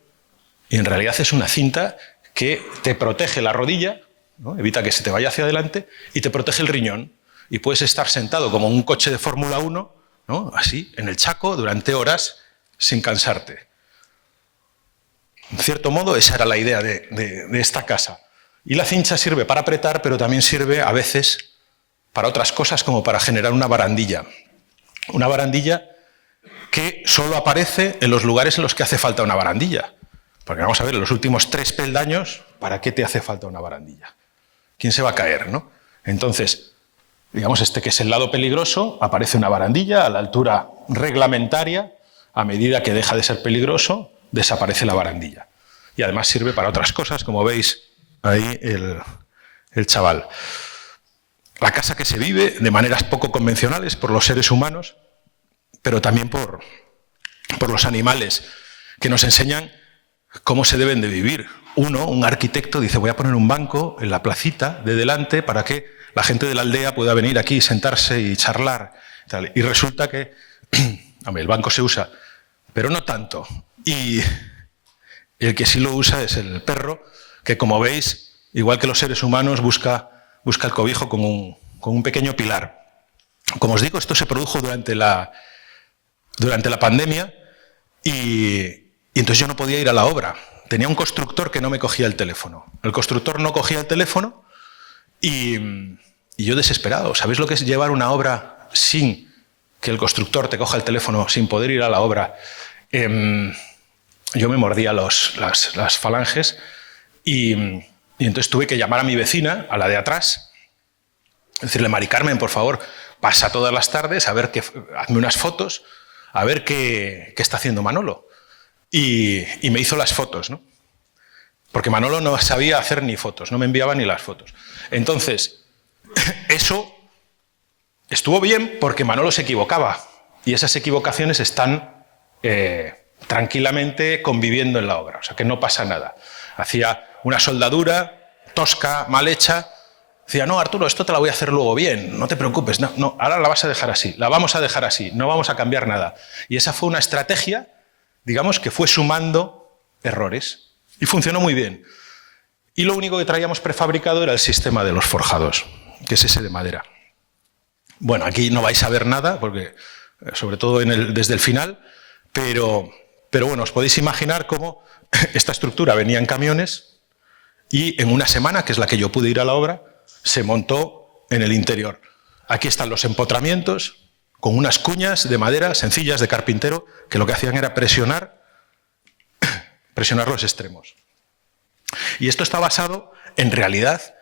y en realidad es una cinta que te protege la rodilla, ¿no?, evita que se te vaya hacia adelante, y te protege el riñón. Y puedes estar sentado como un coche de Fórmula 1, ¿no?, así, en el Chaco, durante horas, sin cansarte. En cierto modo, esa era la idea de esta casa. Y la cincha sirve para apretar, pero también sirve a veces para otras cosas, como para generar una barandilla. Una barandilla que solo aparece en los lugares en los que hace falta una barandilla. Porque vamos a ver, en los últimos 3 peldaños, ¿para qué te hace falta una barandilla? ¿Quién se va a caer, no? Entonces, digamos, este que es el lado peligroso, aparece una barandilla a la altura reglamentaria. A medida que deja de ser peligroso, desaparece la barandilla. Y además sirve para otras cosas, como veis ahí el chaval. La casa que se vive de maneras poco convencionales por los seres humanos, pero también por los animales, que nos enseñan cómo se deben de vivir. Un arquitecto, dice, voy a poner un banco en la placita de delante para que la gente de la aldea pueda venir aquí, sentarse y charlar. Tal. Y resulta que hombre, el banco se usa, pero no tanto. Y el que sí lo usa es el perro, que como veis, igual que los seres humanos, busca el cobijo con un pequeño pilar. Como os digo, esto se produjo durante la pandemia y entonces yo no podía ir a la obra. Tenía un constructor que no me cogía el teléfono. El constructor no cogía el teléfono y yo desesperado. ¿Sabéis lo que es llevar una obra sin que el constructor te coja el teléfono, sin poder ir a la obra? Yo me mordía las falanges y entonces tuve que llamar a mi vecina, a la de atrás, decirle: Mari Carmen, por favor, pasa todas las tardes, hazme unas fotos, a ver qué está haciendo Manolo. Y me hizo las fotos, ¿no? Porque Manolo no sabía hacer ni fotos, no me enviaba ni las fotos. Entonces, eso estuvo bien porque Manolo se equivocaba y esas equivocaciones están tranquilamente conviviendo en la obra, o sea que no pasa nada. Hacía una soldadura tosca, mal hecha. Decía: no, Arturo, esto te la voy a hacer luego bien, no te preocupes, no, ahora la vas a dejar así, la vamos a dejar así, no vamos a cambiar nada. Y esa fue una estrategia, digamos, que fue sumando errores y funcionó muy bien. Y lo único que traíamos prefabricado era el sistema de los forjados, que es ese de madera. Bueno, aquí no vais a ver nada, porque sobre todo desde el final, pero bueno, os podéis imaginar cómo esta estructura venía en camiones y en una semana, que es la que yo pude ir a la obra, se montó en el interior. Aquí están los empotramientos con unas cuñas de madera sencillas de carpintero que lo que hacían era presionar los extremos. Y esto está basado, en realidad,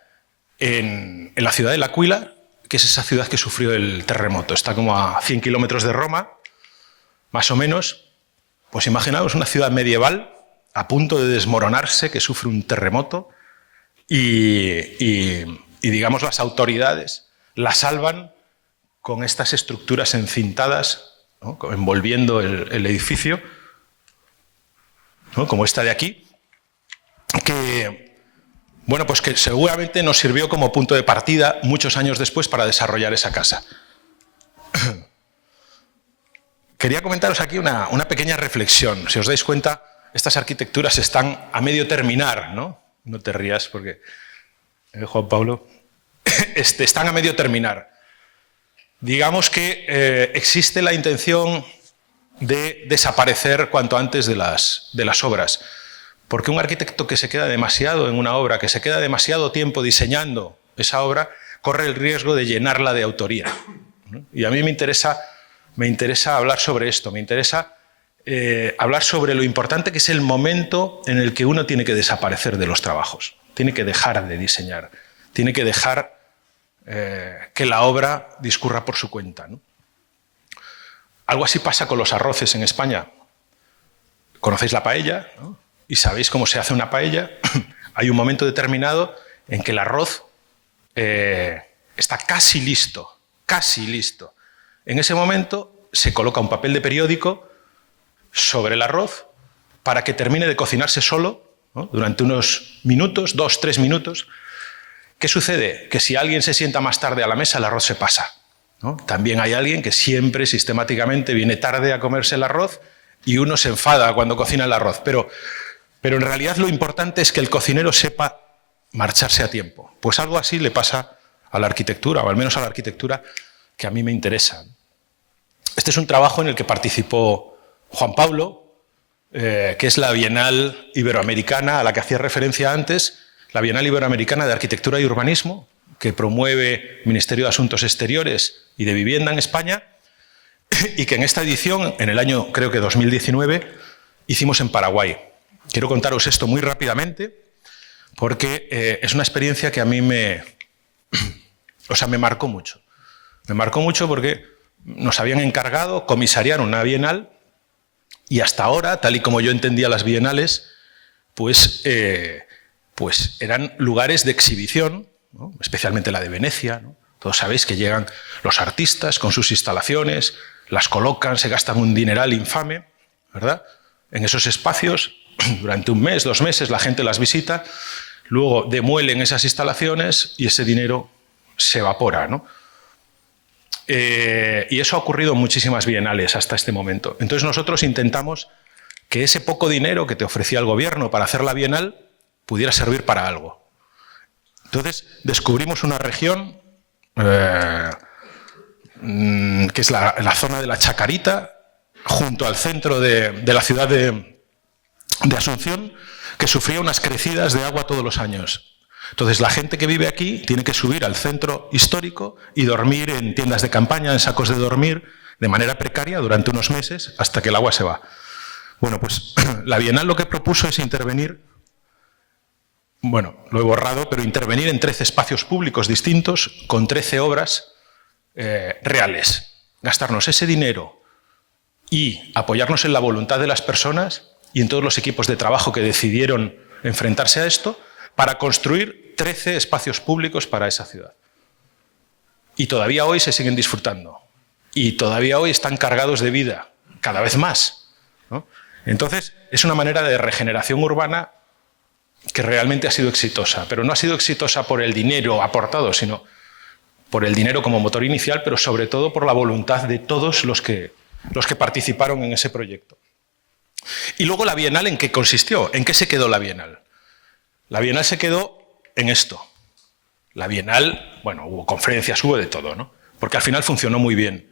en la ciudad de L'Aquila, que es esa ciudad que sufrió el terremoto. Está como a 100 kilómetros de Roma, más o menos. Pues imaginaos una ciudad medieval a punto de desmoronarse, que sufre un terremoto, y digamos, las autoridades la salvan con estas estructuras encintadas, ¿no?, envolviendo el edificio, ¿no?, como esta de aquí, que, bueno, pues que seguramente nos sirvió como punto de partida muchos años después para desarrollar esa casa. Quería comentaros aquí una pequeña reflexión. Si os dais cuenta, estas arquitecturas están a medio terminar, ¿no? No te rías porque, Juan Pablo, están a medio terminar. Digamos que existe la intención de desaparecer cuanto antes de las obras. Porque un arquitecto que se queda demasiado en una obra, que se queda demasiado tiempo diseñando esa obra, corre el riesgo de llenarla de autoría, ¿no? Y a mí me interesa hablar sobre esto, me interesa hablar sobre lo importante que es el momento en el que uno tiene que desaparecer de los trabajos, tiene que dejar de diseñar, tiene que dejar que la obra discurra por su cuenta, ¿no? Algo así pasa con los arroces en España. ¿Conocéis la paella, ¿no? Y sabéis cómo se hace una paella. Hay un momento determinado en que el arroz está casi listo, casi listo. En ese momento se coloca un papel de periódico sobre el arroz para que termine de cocinarse solo, ¿no?, durante unos minutos, 2-3 minutos. ¿Qué sucede? Que si alguien se sienta más tarde a la mesa, el arroz se pasa, ¿no? También hay alguien que siempre, sistemáticamente, viene tarde a comerse el arroz y uno se enfada cuando cocina el arroz. Pero en realidad lo importante es que el cocinero sepa marcharse a tiempo. Pues algo así le pasa a la arquitectura, o al menos a la arquitectura que a mí me interesa. Este es un trabajo en el que participó Juan Pablo, que es la Bienal Iberoamericana a la que hacía referencia antes, la Bienal Iberoamericana de Arquitectura y Urbanismo, que promueve el Ministerio de Asuntos Exteriores y de Vivienda en España, y que en esta edición, en el año creo que 2019, hicimos en Paraguay. Quiero contaros esto muy rápidamente, porque es una experiencia que a mí me marcó mucho. Me marcó mucho porque nos habían encargado comisariar una bienal y hasta ahora, tal y como yo entendía las bienales, pues eran lugares de exhibición, ¿no?, especialmente la de Venecia, ¿no? Todos sabéis que llegan los artistas con sus instalaciones, las colocan, se gastan un dineral infame, ¿verdad? En esos espacios, durante un mes, 2 meses, la gente las visita, luego demuelen esas instalaciones y ese dinero se evapora, ¿no? Y eso ha ocurrido en muchísimas bienales hasta este momento. Entonces nosotros intentamos que ese poco dinero que te ofrecía el gobierno para hacer la bienal pudiera servir para algo. Entonces descubrimos una región que es la zona de la Chacarita, junto al centro de la ciudad de Asunción, que sufría unas crecidas de agua todos los años. Entonces la gente que vive aquí tiene que subir al centro histórico y dormir en tiendas de campaña, en sacos de dormir, de manera precaria durante unos meses hasta que el agua se va. Bueno, pues la Bienal lo que propuso es intervenir, bueno, lo he borrado, pero intervenir en 13 espacios públicos distintos con 13 obras reales. Gastarnos ese dinero y apoyarnos en la voluntad de las personas y en todos los equipos de trabajo que decidieron enfrentarse a esto para construir 13 espacios públicos para esa ciudad. Y todavía hoy se siguen disfrutando. Y todavía hoy están cargados de vida, cada vez más, ¿no? Entonces, es una manera de regeneración urbana que realmente ha sido exitosa, pero no ha sido exitosa por el dinero aportado, sino por el dinero como motor inicial, pero sobre todo por la voluntad de todos los que participaron en ese proyecto. Y luego la Bienal, ¿en qué consistió? ¿En qué se quedó la Bienal? La Bienal se quedó en esto. La Bienal, bueno, hubo conferencias, hubo de todo, ¿no? Porque al final funcionó muy bien.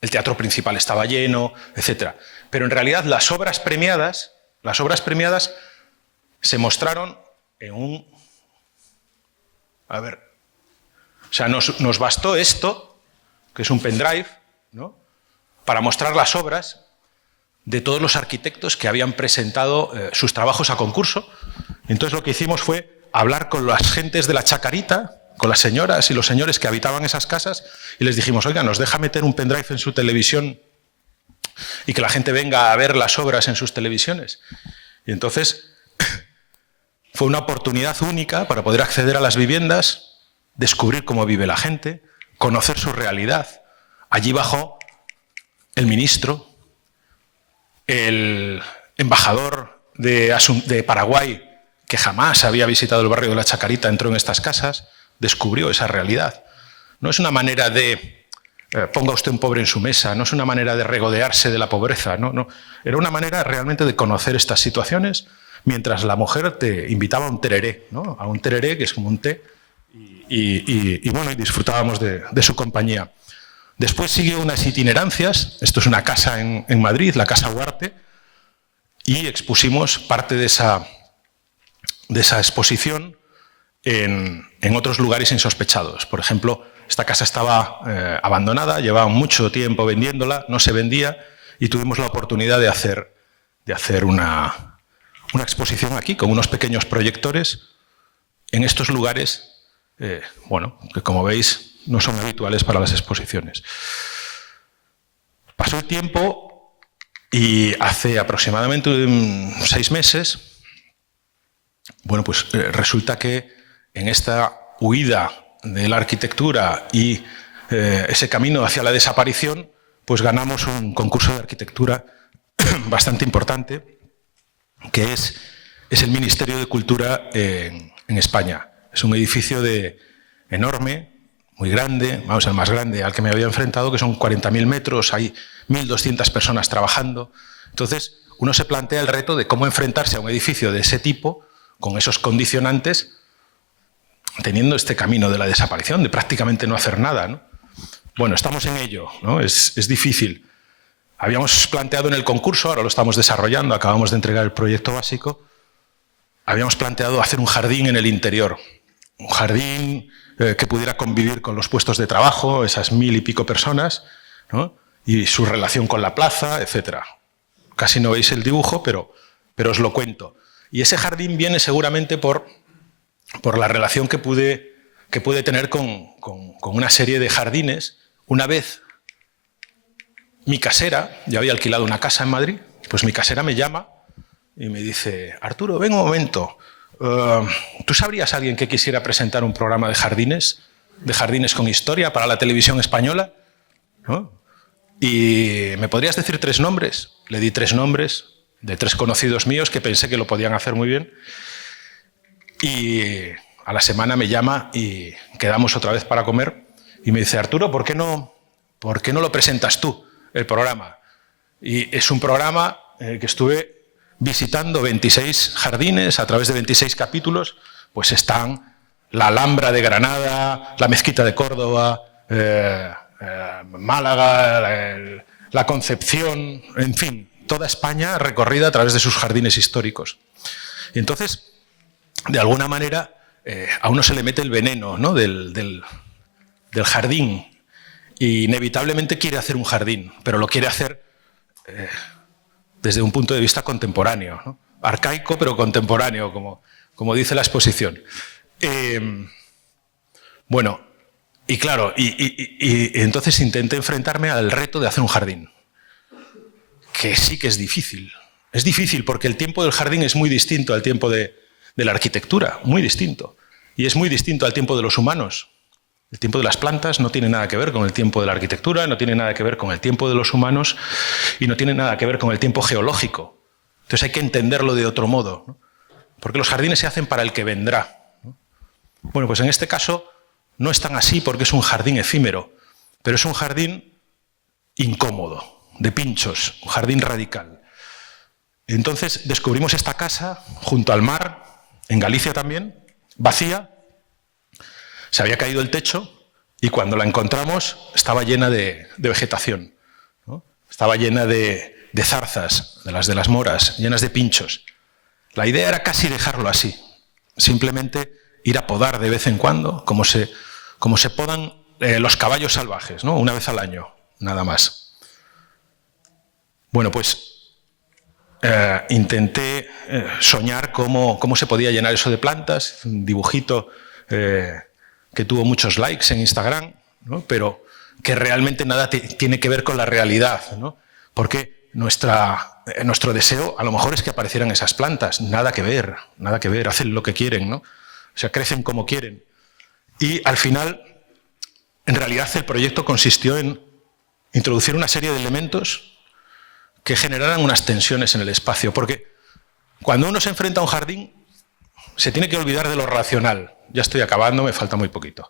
El teatro principal estaba lleno, etc. Pero en realidad las obras premiadas se mostraron en un... A ver... O sea, nos bastó esto, que es un pendrive, ¿no?, para mostrar las obras de todos los arquitectos que habían presentado sus trabajos a concurso. Entonces lo que hicimos fue hablar con las gentes de la Chacarita, con las señoras y los señores que habitaban esas casas, y les dijimos, oiga, ¿nos deja meter un pendrive en su televisión y que la gente venga a ver las obras en sus televisiones? Y entonces fue una oportunidad única para poder acceder a las viviendas, descubrir cómo vive la gente, conocer su realidad. Allí bajó el ministro, el embajador de Paraguay, que jamás había visitado el barrio de la Chacarita, entró en estas casas, descubrió esa realidad. No es una manera de ponga usted un pobre en su mesa, no es una manera de regodearse de la pobreza, no. Era una manera realmente de conocer estas situaciones, mientras la mujer te invitaba a un tereré, ¿no?, a un tereré, que es como un té, y bueno, y disfrutábamos de su compañía. Después siguió unas itinerancias, esto es una casa en Madrid, la Casa Huarte, y expusimos parte de esa exposición en otros lugares insospechados. Por ejemplo, esta casa estaba abandonada, llevaban mucho tiempo vendiéndola, no se vendía, y tuvimos la oportunidad de hacer una exposición aquí, con unos pequeños proyectores, en estos lugares, bueno, que como veis no son habituales para las exposiciones. Pasó el tiempo y hace aproximadamente 6 meses, bueno, pues resulta que en esta huida de la arquitectura y ese camino hacia la desaparición, pues ganamos un concurso de arquitectura bastante importante, que es el Ministerio de Cultura en España. Es un edificio enorme, muy grande, vamos, el más grande al que me había enfrentado, que son 40.000 metros, hay 1.200 personas trabajando. Entonces, uno se plantea el reto de cómo enfrentarse a un edificio de ese tipo, con esos condicionantes, teniendo este camino de la desaparición, de prácticamente no hacer nada, ¿no? Bueno, estamos en ello, ¿no? Es difícil. Habíamos planteado en el concurso, ahora lo estamos desarrollando, acabamos de entregar el proyecto básico, habíamos planteado hacer un jardín en el interior, un jardín que pudiera convivir con los puestos de trabajo, esas 1.000 y pico personas, ¿no?, y su relación con la plaza, etc. Casi no veis el dibujo, pero os lo cuento. Y ese jardín viene seguramente por la relación que pude tener con una serie de jardines. Una vez mi casera, yo había alquilado una casa en Madrid, pues mi casera me llama y me dice, Arturo, ven un momento, ¿tú sabrías a alguien que quisiera presentar un programa de jardines con historia para la televisión española? ¿No? ¿Y me podrías decir 3 nombres? Le di 3 nombres de 3 conocidos míos que pensé que lo podían hacer muy bien. Y a la semana me llama y quedamos otra vez para comer y me dice, Arturo, ¿por qué no lo presentas tú, el programa? Y es un programa que estuve visitando 26 jardines a través de 26 capítulos, pues están la Alhambra de Granada, la Mezquita de Córdoba, Málaga, la Concepción, en fin, toda España recorrida a través de sus jardines históricos. Y entonces, de alguna manera, a uno se le mete el veneno, ¿no?, del jardín, y inevitablemente quiere hacer un jardín, pero lo quiere hacer desde un punto de vista contemporáneo, ¿no? Arcaico pero contemporáneo, como dice la exposición. Bueno, y claro, y entonces intenté enfrentarme al reto de hacer un jardín, que sí que es difícil. Es difícil porque el tiempo del jardín es muy distinto al tiempo de la arquitectura, muy distinto. Y es muy distinto al tiempo de los humanos. El tiempo de las plantas no tiene nada que ver con el tiempo de la arquitectura, no tiene nada que ver con el tiempo de los humanos y no tiene nada que ver con el tiempo geológico. Entonces hay que entenderlo de otro modo, ¿no? Porque los jardines se hacen para el que vendrá, ¿no? Bueno, pues en este caso no es tan así porque es un jardín efímero, pero es un jardín incómodo, de pinchos, un jardín radical. Entonces descubrimos esta casa junto al mar, en Galicia también, vacía. Se había caído el techo y cuando la encontramos estaba llena de vegetación, ¿no? Estaba llena de zarzas, de las moras, llenas de pinchos. La idea era casi dejarlo así, simplemente ir a podar de vez en cuando, como se podan los caballos salvajes, ¿no?, una vez al año, nada más. Bueno, pues intenté soñar cómo se podía llenar eso de plantas, un dibujito que tuvo muchos likes en Instagram, ¿no?, pero que realmente nada tiene que ver con la realidad, ¿no?, porque nuestro deseo a lo mejor es que aparecieran esas plantas, nada que ver, hacen lo que quieren, ¿no?, o sea, crecen como quieren. Y al final, en realidad el proyecto consistió en introducir una serie de elementos que generaran unas tensiones en el espacio, porque cuando uno se enfrenta a un jardín se tiene que olvidar de lo racional. Ya estoy acabando, me falta muy poquito.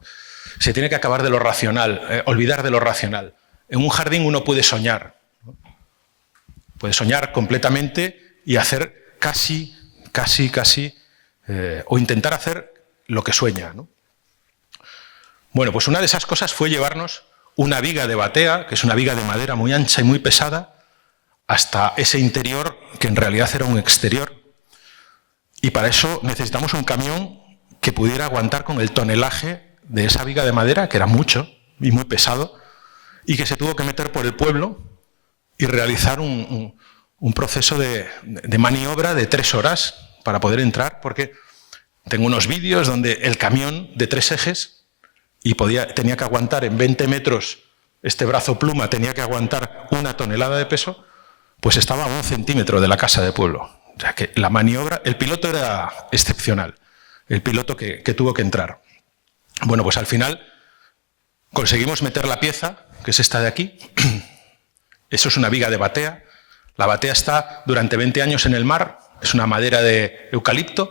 Se tiene que acabar de lo racional, olvidar de lo racional. En un jardín uno puede soñar, ¿no? Puede soñar completamente y hacer casi, o intentar hacer lo que sueña, ¿no? Bueno, pues una de esas cosas fue llevarnos una viga de batea, que es una viga de madera muy ancha y muy pesada, hasta ese interior que en realidad era un exterior. Y para eso necesitamos un camión que pudiera aguantar con el tonelaje de esa viga de madera, que era mucho y muy pesado, y que se tuvo que meter por el pueblo y realizar un proceso de maniobra de 3 horas para poder entrar, porque tengo unos vídeos donde el camión de 3 ejes y tenía que aguantar en 20 metros, este brazo pluma tenía que aguantar 1 tonelada de peso, pues estaba a 1 centímetro de la casa de pueblo. O sea que la maniobra, el piloto era excepcional, el piloto que tuvo que entrar. Bueno, pues al final conseguimos meter la pieza, que es esta de aquí. Eso es una viga de batea. La batea está durante 20 años en el mar, es una madera de eucalipto,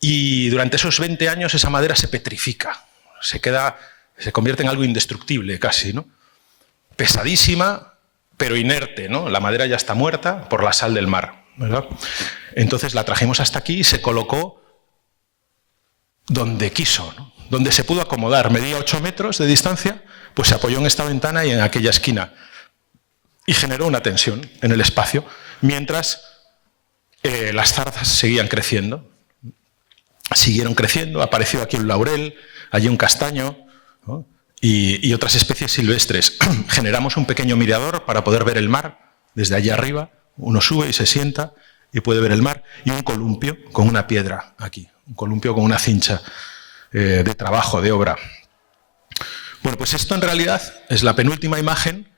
y durante esos 20 años esa madera se petrifica, se convierte en algo indestructible casi, ¿no? Pesadísima, pero inerte, ¿no? La madera ya está muerta por la sal del mar, ¿verdad? Entonces la trajimos hasta aquí y se colocó donde quiso, ¿no?, donde se pudo acomodar. Medía 8 metros de distancia, pues se apoyó en esta ventana y en aquella esquina. Y generó una tensión en el espacio, mientras las zarzas seguían creciendo. Siguieron creciendo, apareció aquí un laurel, allí un castaño, ¿no?, y otras especies silvestres. Generamos un pequeño mirador para poder ver el mar desde allá arriba. Uno sube y se sienta y puede ver el mar, y un columpio con una piedra aquí, un columpio con una cincha de trabajo, de obra. Bueno, pues esto en realidad es la penúltima imagen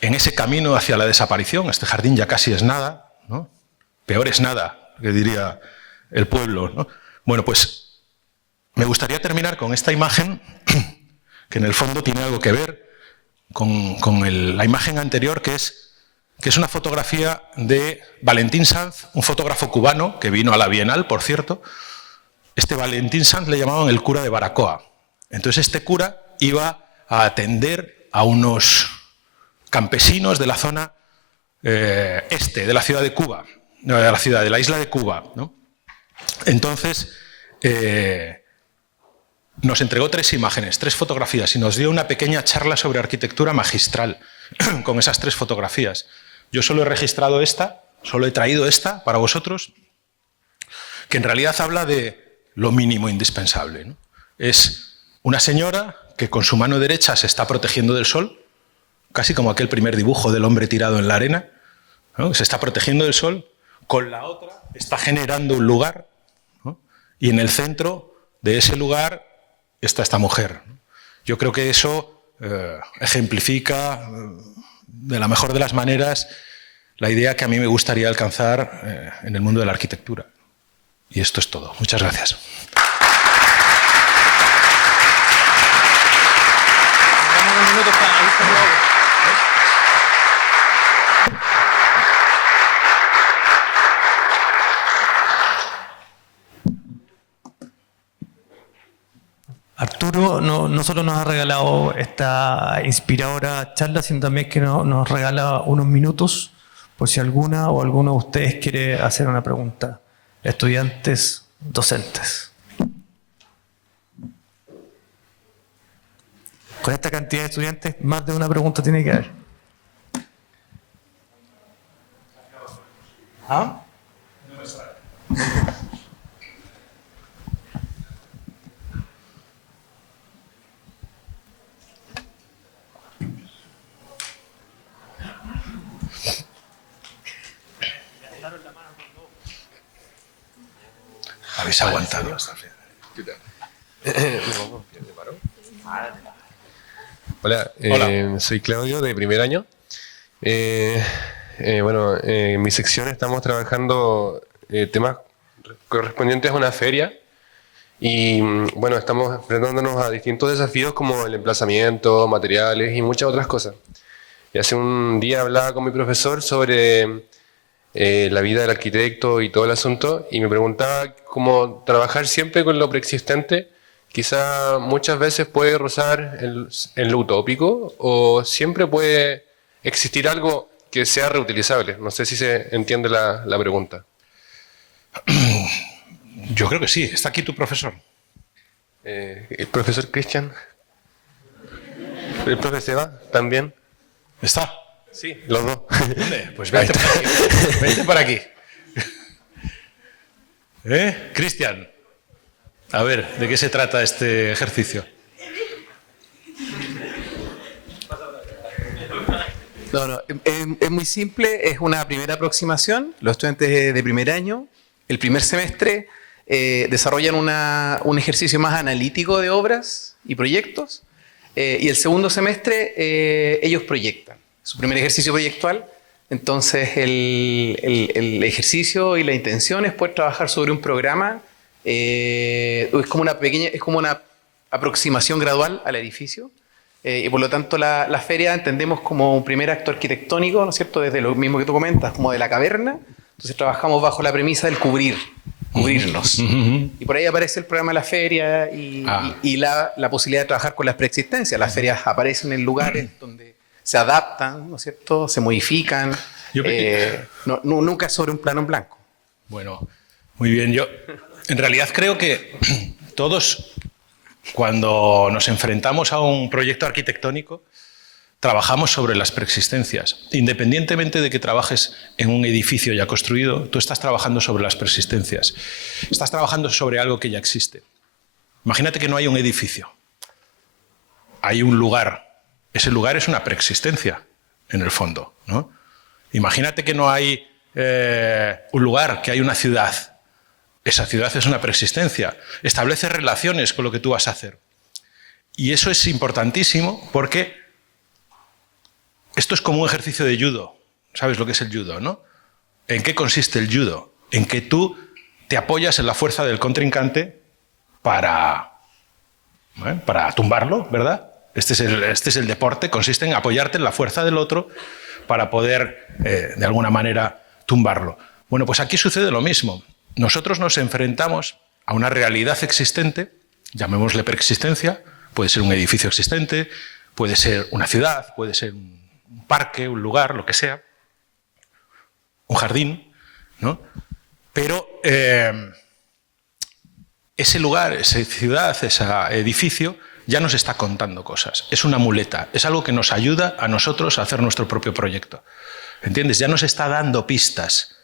en ese camino hacia la desaparición. Este jardín ya casi es nada, ¿no? Peor es nada, que diría el pueblo, ¿no? Bueno, pues me gustaría terminar con esta imagen, que en el fondo tiene algo que ver con la imagen anterior, que es una fotografía de Valentín Sanz, un fotógrafo cubano que vino a la Bienal, por cierto, este Valentín Sanz le llamaban el cura de Baracoa. Entonces este cura iba a atender a unos campesinos de la zona este, de la ciudad de Cuba, no, de la isla de Cuba, ¿no? Entonces nos entregó 3 imágenes, 3 fotografías y nos dio una pequeña charla sobre arquitectura magistral con esas 3 fotografías. Yo solo he registrado esta, solo he traído esta para vosotros, que en realidad habla de lo mínimo indispensable, ¿no? Es una señora que con su mano derecha se está protegiendo del sol, casi como aquel primer dibujo del hombre tirado en la arena, ¿no? Se está protegiendo del sol, con la otra está generando un lugar, ¿no? Y en el centro de ese lugar está esta mujer, ¿no? Yo creo que eso ejemplifica de la mejor de las maneras la idea que a mí me gustaría alcanzar en el mundo de la arquitectura. Y esto es todo. Muchas gracias. Arturo no solo nos ha regalado esta inspiradora charla, sino también que nos regala unos minutos por si alguna o alguno de ustedes quiere hacer una pregunta. Estudiantes, docentes. Con esta cantidad de estudiantes, más de una pregunta tiene que haber. ¿Ah? Habéis aguantado. Hola, soy Claudio, de primer año. Bueno, en mi sección estamos trabajando temas correspondientes a una feria y bueno, estamos enfrentándonos a distintos desafíos como el emplazamiento, materiales y muchas otras cosas. Y hace un día hablaba con mi profesor sobre la vida del arquitecto y todo el asunto, y me preguntaba cómo trabajar siempre con lo preexistente quizá muchas veces puede rozar en lo utópico, o siempre puede existir algo que sea reutilizable. No sé si se entiende la pregunta. Yo creo que sí. ¿Está aquí tu profesor? El profesor Cristian. ¿El profesor Seba también? ¿Está? Sí, los dos. ¿Dónde? Pues vente por aquí. Vente por aquí. Cristian, a ver, ¿de qué se trata este ejercicio? No, es muy simple, es una primera aproximación. Los estudiantes de primer año, el primer semestre, desarrollan un ejercicio más analítico de obras y proyectos, y el segundo semestre ellos proyectan. Su primer ejercicio proyectual. Entonces el ejercicio y la intención es poder trabajar sobre un programa, es como una aproximación gradual al edificio, y por lo tanto la feria entendemos como un primer acto arquitectónico, ¿no es cierto? Desde lo mismo que tú comentas, como de la caverna. Entonces trabajamos bajo la premisa del cubrirnos. Y por ahí aparece el programa de la feria y la posibilidad de trabajar con las preexistencias. Las ferias aparecen en lugares donde se adaptan, ¿no es cierto? Se modifican. Nunca es sobre un plano en blanco. Bueno, muy bien. Yo en realidad creo que todos, cuando nos enfrentamos a un proyecto arquitectónico, trabajamos sobre las preexistencias. Independientemente de que trabajes en un edificio ya construido, tú estás trabajando sobre las preexistencias. Estás trabajando sobre algo que ya existe. Imagínate que no hay un edificio. Hay un lugar. Ese lugar es una preexistencia, en el fondo, ¿no? Imagínate que no hay un lugar, que hay una ciudad. Esa ciudad es una preexistencia. Establece relaciones con lo que tú vas a hacer. Y eso es importantísimo porque esto es como un ejercicio de judo. ¿Sabes lo que es el judo, no? ¿En qué consiste el judo? En que tú te apoyas en la fuerza del contrincante para tumbarlo, ¿verdad? Este es el deporte, consiste en apoyarte en la fuerza del otro para poder, de alguna manera, tumbarlo. Bueno, pues aquí sucede lo mismo. Nosotros nos enfrentamos a una realidad existente, llamémosle preexistencia, puede ser un edificio existente, puede ser una ciudad, puede ser un parque, un lugar, lo que sea, un jardín, ¿no? Pero ese lugar, esa ciudad, ese edificio ya nos está contando cosas. Es una muleta, es algo que nos ayuda a nosotros a hacer nuestro propio proyecto. ¿Entiendes? Ya nos está dando pistas.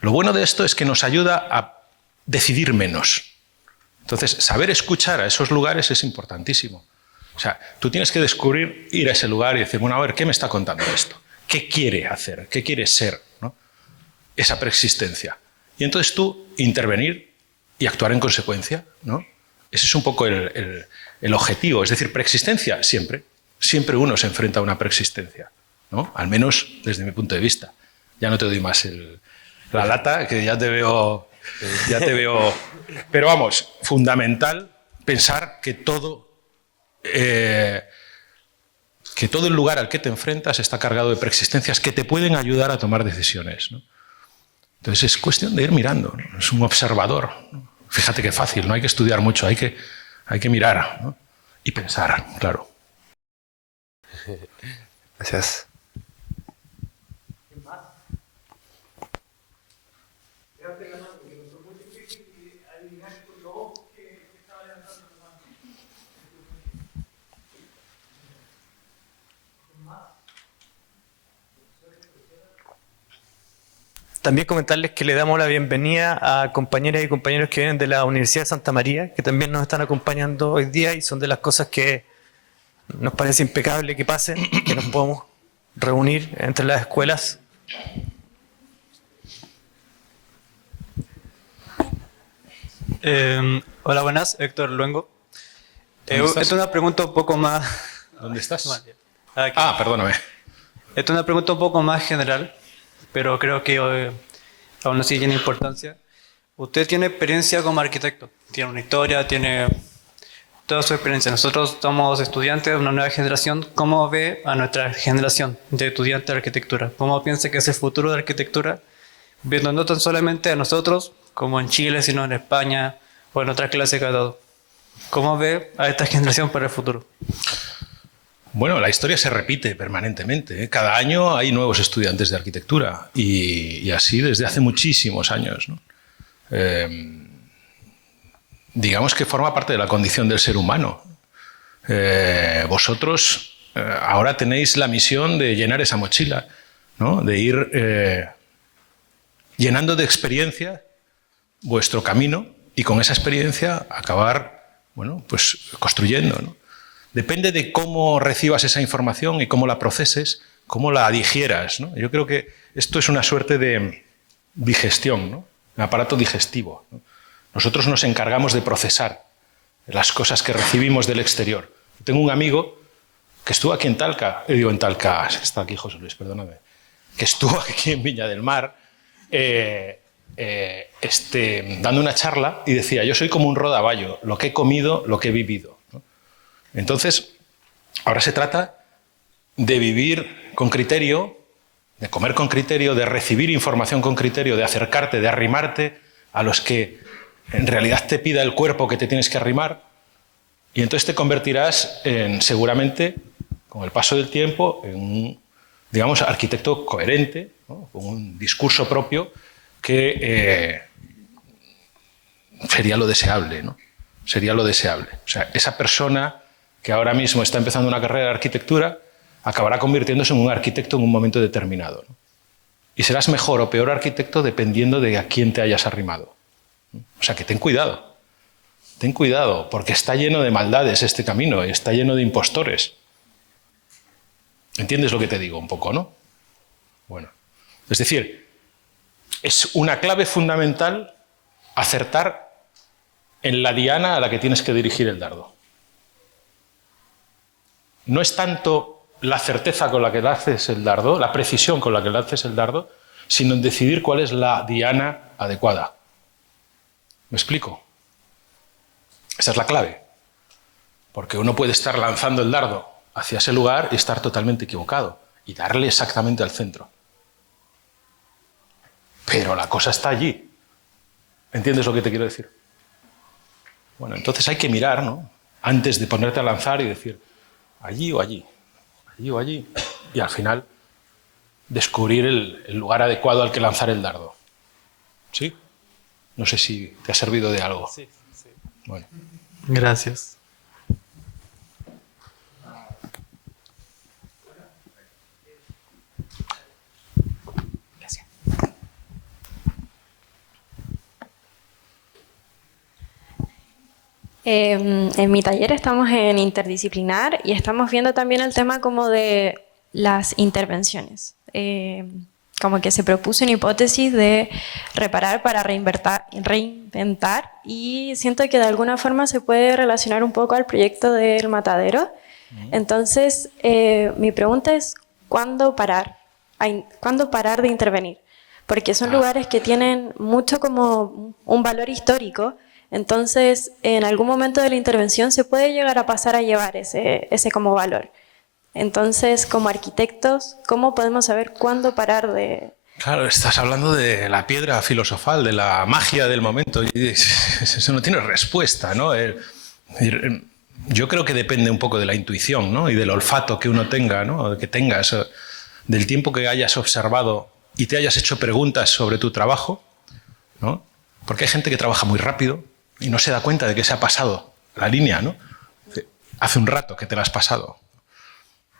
Lo bueno de esto es que nos ayuda a decidir menos. Entonces, saber escuchar a esos lugares es importantísimo. O sea, tú tienes que descubrir, ir a ese lugar y decir, bueno, a ver, ¿qué me está contando esto? ¿Qué quiere hacer? ¿Qué quiere ser? ¿No? Esa preexistencia. Y entonces tú intervenir y actuar en consecuencia, ¿no? Ese es un poco el objetivo. Es decir, preexistencia siempre. Siempre uno se enfrenta a una preexistencia, ¿no? Al menos desde mi punto de vista. Ya no te doy más la lata, que ya te veo... Pero vamos, fundamental pensar que todo el lugar al que te enfrentas está cargado de preexistencias que te pueden ayudar a tomar decisiones, ¿no? Entonces es cuestión de ir mirando, ¿no? Es un observador, ¿no? Fíjate qué fácil, no hay que estudiar mucho, hay que mirar, ¿no? Y pensar, claro. Gracias. También comentarles que le damos la bienvenida a compañeras y compañeros que vienen de la Universidad de Santa María, que también nos están acompañando hoy día y son de las cosas que nos parece impecable que pasen, que nos podamos reunir entre las escuelas. Hola, buenas, Héctor Luengo. ¿Dónde estás? Esta es una pregunta un poco más... ¿Dónde estás? Aquí. Ah, perdóname. Esta es una pregunta un poco más general, pero creo que aún así tiene importancia. Usted tiene experiencia como arquitecto, tiene una historia, tiene toda su experiencia. Nosotros somos estudiantes de una nueva generación. ¿Cómo ve a nuestra generación de estudiantes de arquitectura? ¿Cómo piensa que es el futuro de la arquitectura? Viendo no tan solamente a nosotros, como en Chile, sino en España o en otras clases de grado. ¿Cómo ve a esta generación para el futuro? Bueno, la historia se repite permanentemente, ¿eh? Cada año hay nuevos estudiantes de arquitectura y así desde hace muchísimos años, ¿no? Digamos que forma parte de la condición del ser humano. Vosotros ahora tenéis la misión de llenar esa mochila, ¿no? De ir llenando de experiencia vuestro camino y con esa experiencia acabar, bueno, pues construyendo, ¿no? Depende de cómo recibas esa información y cómo la proceses, cómo la digieras, ¿no? Yo creo que esto es una suerte de digestión, ¿no? Un aparato digestivo, ¿no? Nosotros nos encargamos de procesar las cosas que recibimos del exterior. Tengo un amigo que estuvo aquí en Talca, está aquí José Luis, perdóname, que estuvo aquí en Viña del Mar dando una charla y decía, yo soy como un rodaballo, lo que he comido, lo que he vivido, ¿no? Entonces, ahora se trata de vivir con criterio, de comer con criterio, de recibir información con criterio, de acercarte, de arrimarte a los que en realidad te pida el cuerpo que te tienes que arrimar, y entonces te convertirás en, seguramente, con el paso del tiempo, en un, digamos, arquitecto coherente, ¿no? Con un discurso propio que sería lo deseable, ¿no? Sería lo deseable. O sea, esa persona que ahora mismo está empezando una carrera de arquitectura acabará convirtiéndose en un arquitecto en un momento determinado, ¿no? Y serás mejor o peor arquitecto dependiendo de a quién te hayas arrimado. O sea, que ten cuidado, porque está lleno de maldades este camino y está lleno de impostores. ¿Entiendes lo que te digo un poco, no? Bueno, es decir, es una clave fundamental acertar en la diana a la que tienes que dirigir el dardo. No es tanto la certeza con la que lances el dardo, la precisión con la que lances el dardo, sino en decidir cuál es la diana adecuada. ¿Me explico? Esa es la clave. Porque uno puede estar lanzando el dardo hacia ese lugar y estar totalmente equivocado y darle exactamente al centro. Pero la cosa está allí. ¿Entiendes lo que te quiero decir? Bueno, entonces hay que mirar, ¿no? Antes de ponerte a lanzar y decir, allí o allí, allí o allí, y al final descubrir el lugar adecuado al que lanzar el dardo. ¿Sí? No sé si te ha servido de algo. Sí, sí. Bueno. Gracias. En mi taller estamos en interdisciplinar y estamos viendo también el tema como de las intervenciones. Como que se propuso una hipótesis de reparar para reinventar y siento que de alguna forma se puede relacionar un poco al proyecto del matadero. Entonces, mi pregunta es, ¿cuándo parar? ¿Cuándo parar de intervenir? Porque son lugares que tienen mucho como un valor histórico. Entonces, en algún momento de la intervención se puede llegar a pasar a llevar ese como valor. Entonces, como arquitectos, ¿cómo podemos saber cuándo parar de...? Claro, estás hablando de la piedra filosofal, de la magia del momento. Y eso no tiene respuesta, ¿no? Yo creo que depende un poco de la intuición, ¿no? Y del olfato que uno tenga, ¿no? Que tengas, del tiempo que hayas observado y te hayas hecho preguntas sobre tu trabajo, ¿no? Porque hay gente que trabaja muy rápido y no se da cuenta de que se ha pasado la línea, ¿no? Hace un rato que te la has pasado.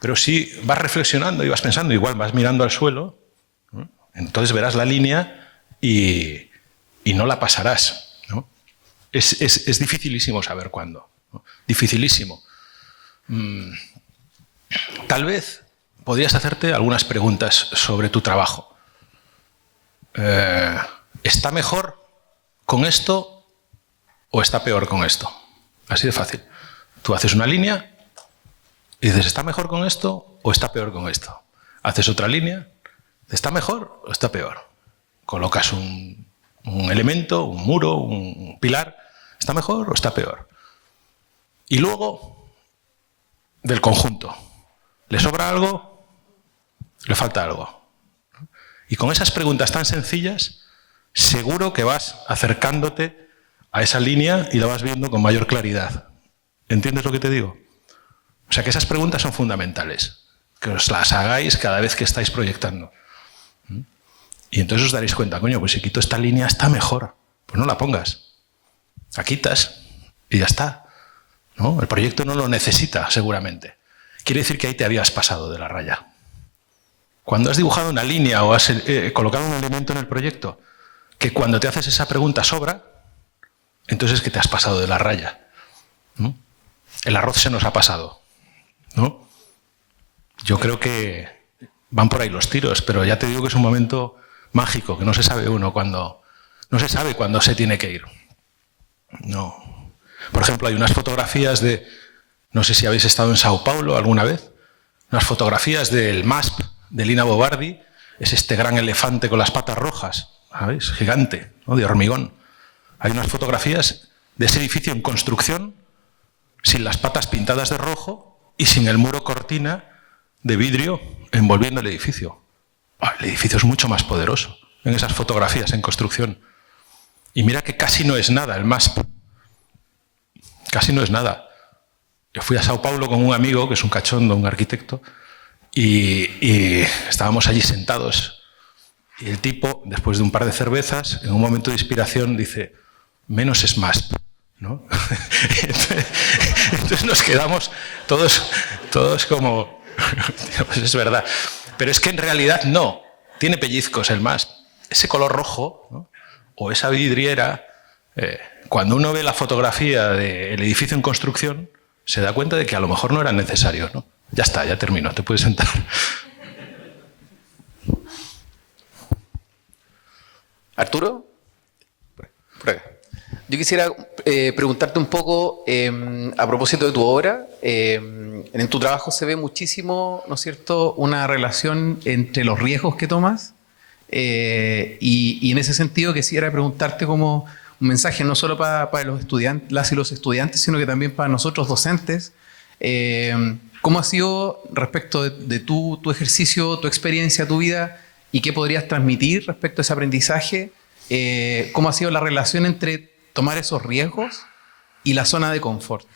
Pero si vas reflexionando y vas pensando, igual vas mirando al suelo, ¿no? Entonces verás la línea y no la pasarás, ¿no? Es dificilísimo saber cuándo, ¿no? Dificilísimo. Tal vez podrías hacerte algunas preguntas sobre tu trabajo. ¿Está mejor con esto o está peor con esto? Así de fácil. Tú haces una línea y dices, ¿está mejor con esto o está peor con esto? Haces otra línea, ¿está mejor o está peor? Colocas un elemento, un muro, un pilar, ¿está mejor o está peor? Y luego, del conjunto, ¿le sobra algo? ¿Le falta algo? Y con esas preguntas tan sencillas, seguro que vas acercándote a esa línea y la vas viendo con mayor claridad. ¿Entiendes lo que te digo? O sea que esas preguntas son fundamentales, que os las hagáis cada vez que estáis proyectando. Y entonces os daréis cuenta, coño, pues si quito esta línea está mejor. Pues no la pongas. La quitas y ya está, ¿no? El proyecto no lo necesita, seguramente. Quiere decir que ahí te habías pasado de la raya. Cuando has dibujado una línea o has colocado un elemento en el proyecto, que cuando te haces esa pregunta sobra, entonces es que te has pasado de la raya, ¿no? El arroz se nos ha pasado, ¿no? Yo creo que van por ahí los tiros, pero ya te digo que es un momento mágico, que no se sabe no se sabe cuándo se tiene que ir. No. Por ejemplo, hay unas fotografías no sé si habéis estado en Sao Paulo alguna vez, unas fotografías del MASP de Lina Bo Bardi, es este gran elefante con las patas rojas, ¿sabéis? Gigante, ¿no? De hormigón. Hay unas fotografías de ese edificio en construcción, sin las patas pintadas de rojo y sin el muro cortina de vidrio envolviendo el edificio. El edificio es mucho más poderoso en esas fotografías en construcción. Y mira que casi no es nada el MASP. Casi no es nada. Yo fui a Sao Paulo con un amigo, que es un cachondo, un arquitecto, y estábamos allí sentados. Y el tipo, después de un par de cervezas, en un momento de inspiración, dice, menos es MASP, ¿no? Entonces nos quedamos todos como, pues es verdad. Pero es que en realidad no, tiene pellizcos el MASP. Ese color rojo, ¿no? O esa vidriera, cuando uno ve la fotografía del edificio en construcción, se da cuenta de que a lo mejor no eran necesarios, ¿no? Ya está, ya termino, te puedes sentar. ¿Arturo? Prueba. Yo quisiera preguntarte un poco a propósito de tu obra. En tu trabajo se ve muchísimo, ¿no es cierto?, una relación entre los riesgos que tomas y en ese sentido quisiera preguntarte como un mensaje no solo para los estudiantes, las y los estudiantes, sino que también para nosotros docentes. ¿Cómo ha sido respecto de tu ejercicio, tu experiencia, tu vida y qué podrías transmitir respecto a ese aprendizaje? ¿Cómo ha sido la relación entre tomar esos riesgos ¿Y la zona de confort?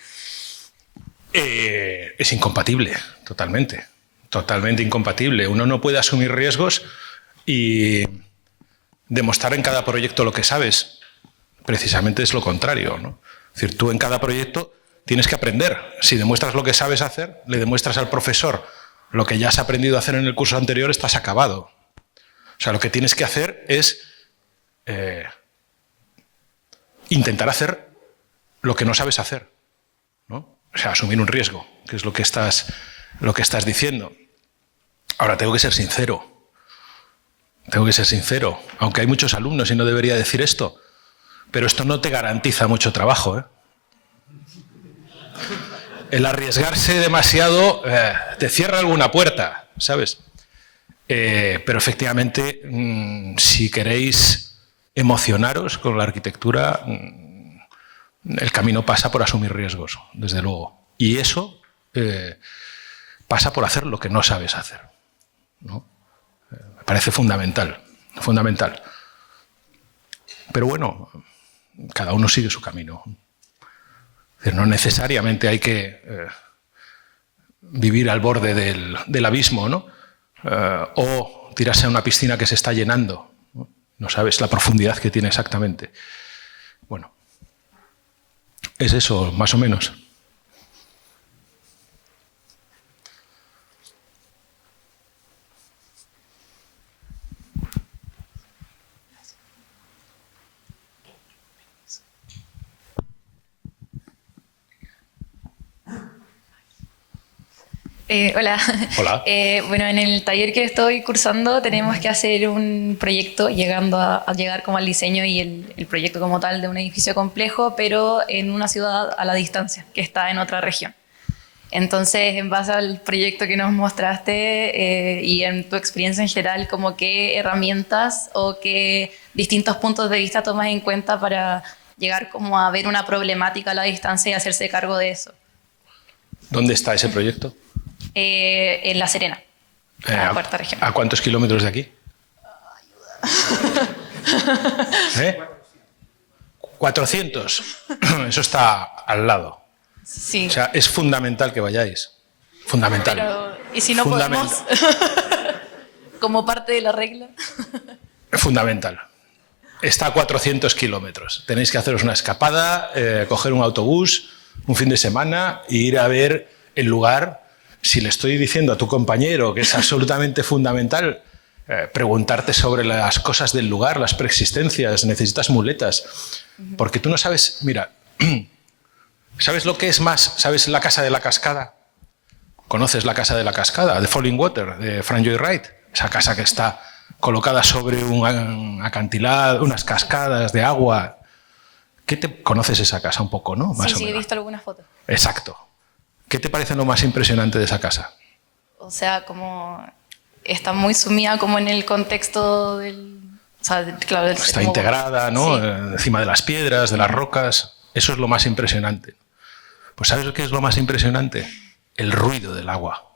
Es incompatible, totalmente. Totalmente incompatible. Uno no puede asumir riesgos y demostrar en cada proyecto lo que sabes. Precisamente es lo contrario, ¿no? Es decir, tú en cada proyecto tienes que aprender. Si demuestras lo que sabes hacer, le demuestras al profesor lo que ya has aprendido a hacer en el curso anterior, estás acabado. O sea, lo que tienes que hacer es intentar hacer lo que no sabes hacer, ¿no? O sea, asumir un riesgo, que es lo que estás diciendo. Ahora, tengo que ser sincero. Aunque hay muchos alumnos y no debería decir esto, pero esto no te garantiza mucho trabajo, ¿eh? El arriesgarse demasiado te cierra alguna puerta, ¿sabes? Pero efectivamente, si queréis emocionaros con la arquitectura, el camino pasa por asumir riesgos, desde luego. Y eso pasa por hacer lo que no sabes hacer, ¿no? Me parece fundamental, fundamental. Pero bueno, cada uno sigue su camino. Es decir, no necesariamente hay que vivir al borde del abismo, ¿no? O tirarse a una piscina que se está llenando, ¿no? No sabes la profundidad que tiene exactamente. Bueno, es eso, más o menos. Hola. Hola. Bueno, en el taller que estoy cursando tenemos que hacer un proyecto llegando a llegar como al diseño y el proyecto como tal de un edificio complejo, pero en una ciudad a la distancia, que está en otra región. Entonces, en base al proyecto que nos mostraste y en tu experiencia en general, como qué herramientas o qué distintos puntos de vista tomas en cuenta para llegar como a ver una problemática a la distancia y hacerse cargo de eso. ¿Dónde está ese proyecto? En La Serena, la cuarta región. ¿A cuántos kilómetros de aquí? ¿Eh? 400. Eso está al lado. Sí. O sea, es fundamental que vayáis. Fundamental. Pero, ¿y si no Fundamental. podemos? Como parte de la regla. Fundamental. Está a 400 kilómetros. Tenéis que haceros una escapada, coger un autobús, un fin de semana e ir a ver el lugar. Si le estoy diciendo a tu compañero que es absolutamente fundamental preguntarte sobre las cosas del lugar, las preexistencias, necesitas muletas, porque tú no sabes, mira, ¿sabes lo que es más? ¿Sabes la Casa de la Cascada? ¿Conoces la Casa de la Cascada, de Falling Water, de Frank Lloyd Wright? Esa casa que está colocada sobre un acantilado, unas cascadas de agua. ¿Conoces esa casa un poco, no? Más o Sí, he menos. visto algunas fotos. Exacto. ¿Qué te parece lo más impresionante de esa casa? O sea, como está muy sumida como en el contexto del... O sea, claro, del Está como- integrada, ¿no? Sí. Encima de las piedras, de las rocas. Eso es lo más impresionante. Pues ¿sabes qué es lo más impresionante? El ruido del agua.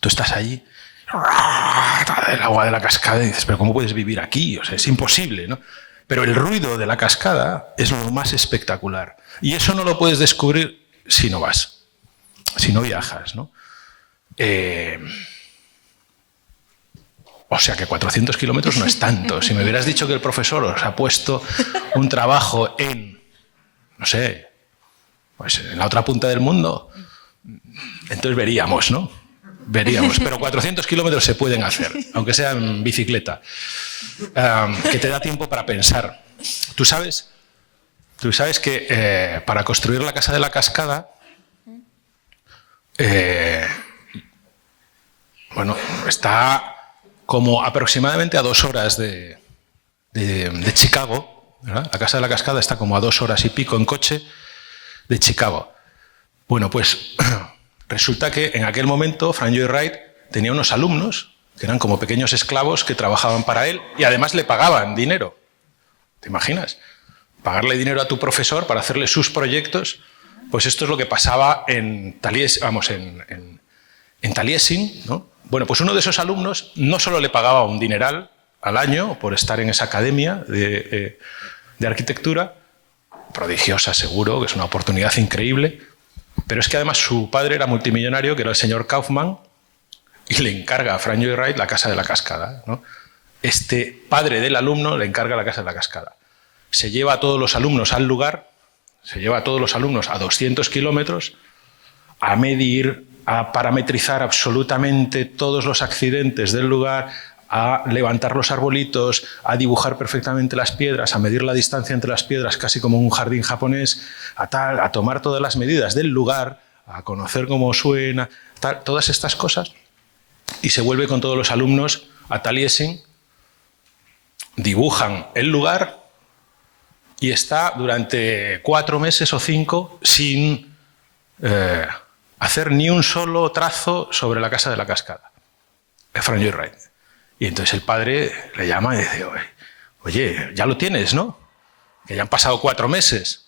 Tú estás allí, el agua de la cascada, y dices, pero ¿cómo puedes vivir aquí? O sea, es imposible, ¿no? Pero el ruido de la cascada es lo más espectacular. Y eso no lo puedes descubrir si no vas. Si no viajas, ¿no? O sea que 400 kilómetros no es tanto. Si me hubieras dicho que el profesor os ha puesto un trabajo en, no sé, pues en la otra punta del mundo, entonces veríamos, ¿no? Veríamos. Pero 400 kilómetros se pueden hacer, aunque sea en bicicleta, que te da tiempo para pensar. Tú sabes que para construir la Casa de la Cascada, bueno, está como aproximadamente a 2 horas de Chicago, ¿verdad? La Casa de la Cascada está como a 2 horas y pico en coche de Chicago. Bueno, pues resulta que en aquel momento Frank Lloyd Wright tenía unos alumnos que eran como pequeños esclavos que trabajaban para él y además le pagaban dinero. ¿Te imaginas? Pagarle dinero a tu profesor para hacerle sus proyectos. Pues esto es lo que pasaba en Taliesin, ¿no? Bueno, pues uno de esos alumnos no solo le pagaba un dineral al año por estar en esa academia de arquitectura, prodigiosa seguro, que es una oportunidad increíble, pero es que además su padre era multimillonario, que era el señor Kaufman, y le encarga a Frank Lloyd Wright la Casa de la Cascada, ¿no? Este padre del alumno le encarga la Casa de la Cascada. Se lleva a todos los alumnos al lugar, se lleva a todos los alumnos a 200 kilómetros, a medir, a parametrizar absolutamente todos los accidentes del lugar, a levantar los arbolitos, a dibujar perfectamente las piedras, a medir la distancia entre las piedras casi como un jardín japonés, a tomar todas las medidas del lugar, a conocer cómo suena, todas estas cosas, y se vuelve con todos los alumnos a Taliesin, dibujan el lugar y está durante 4 meses o 5 sin hacer ni un solo trazo sobre la Casa de la Cascada, Frank Lloyd Wright. Y entonces el padre le llama y dice, oye, ya lo tienes, ¿no? Que ya han pasado 4 meses.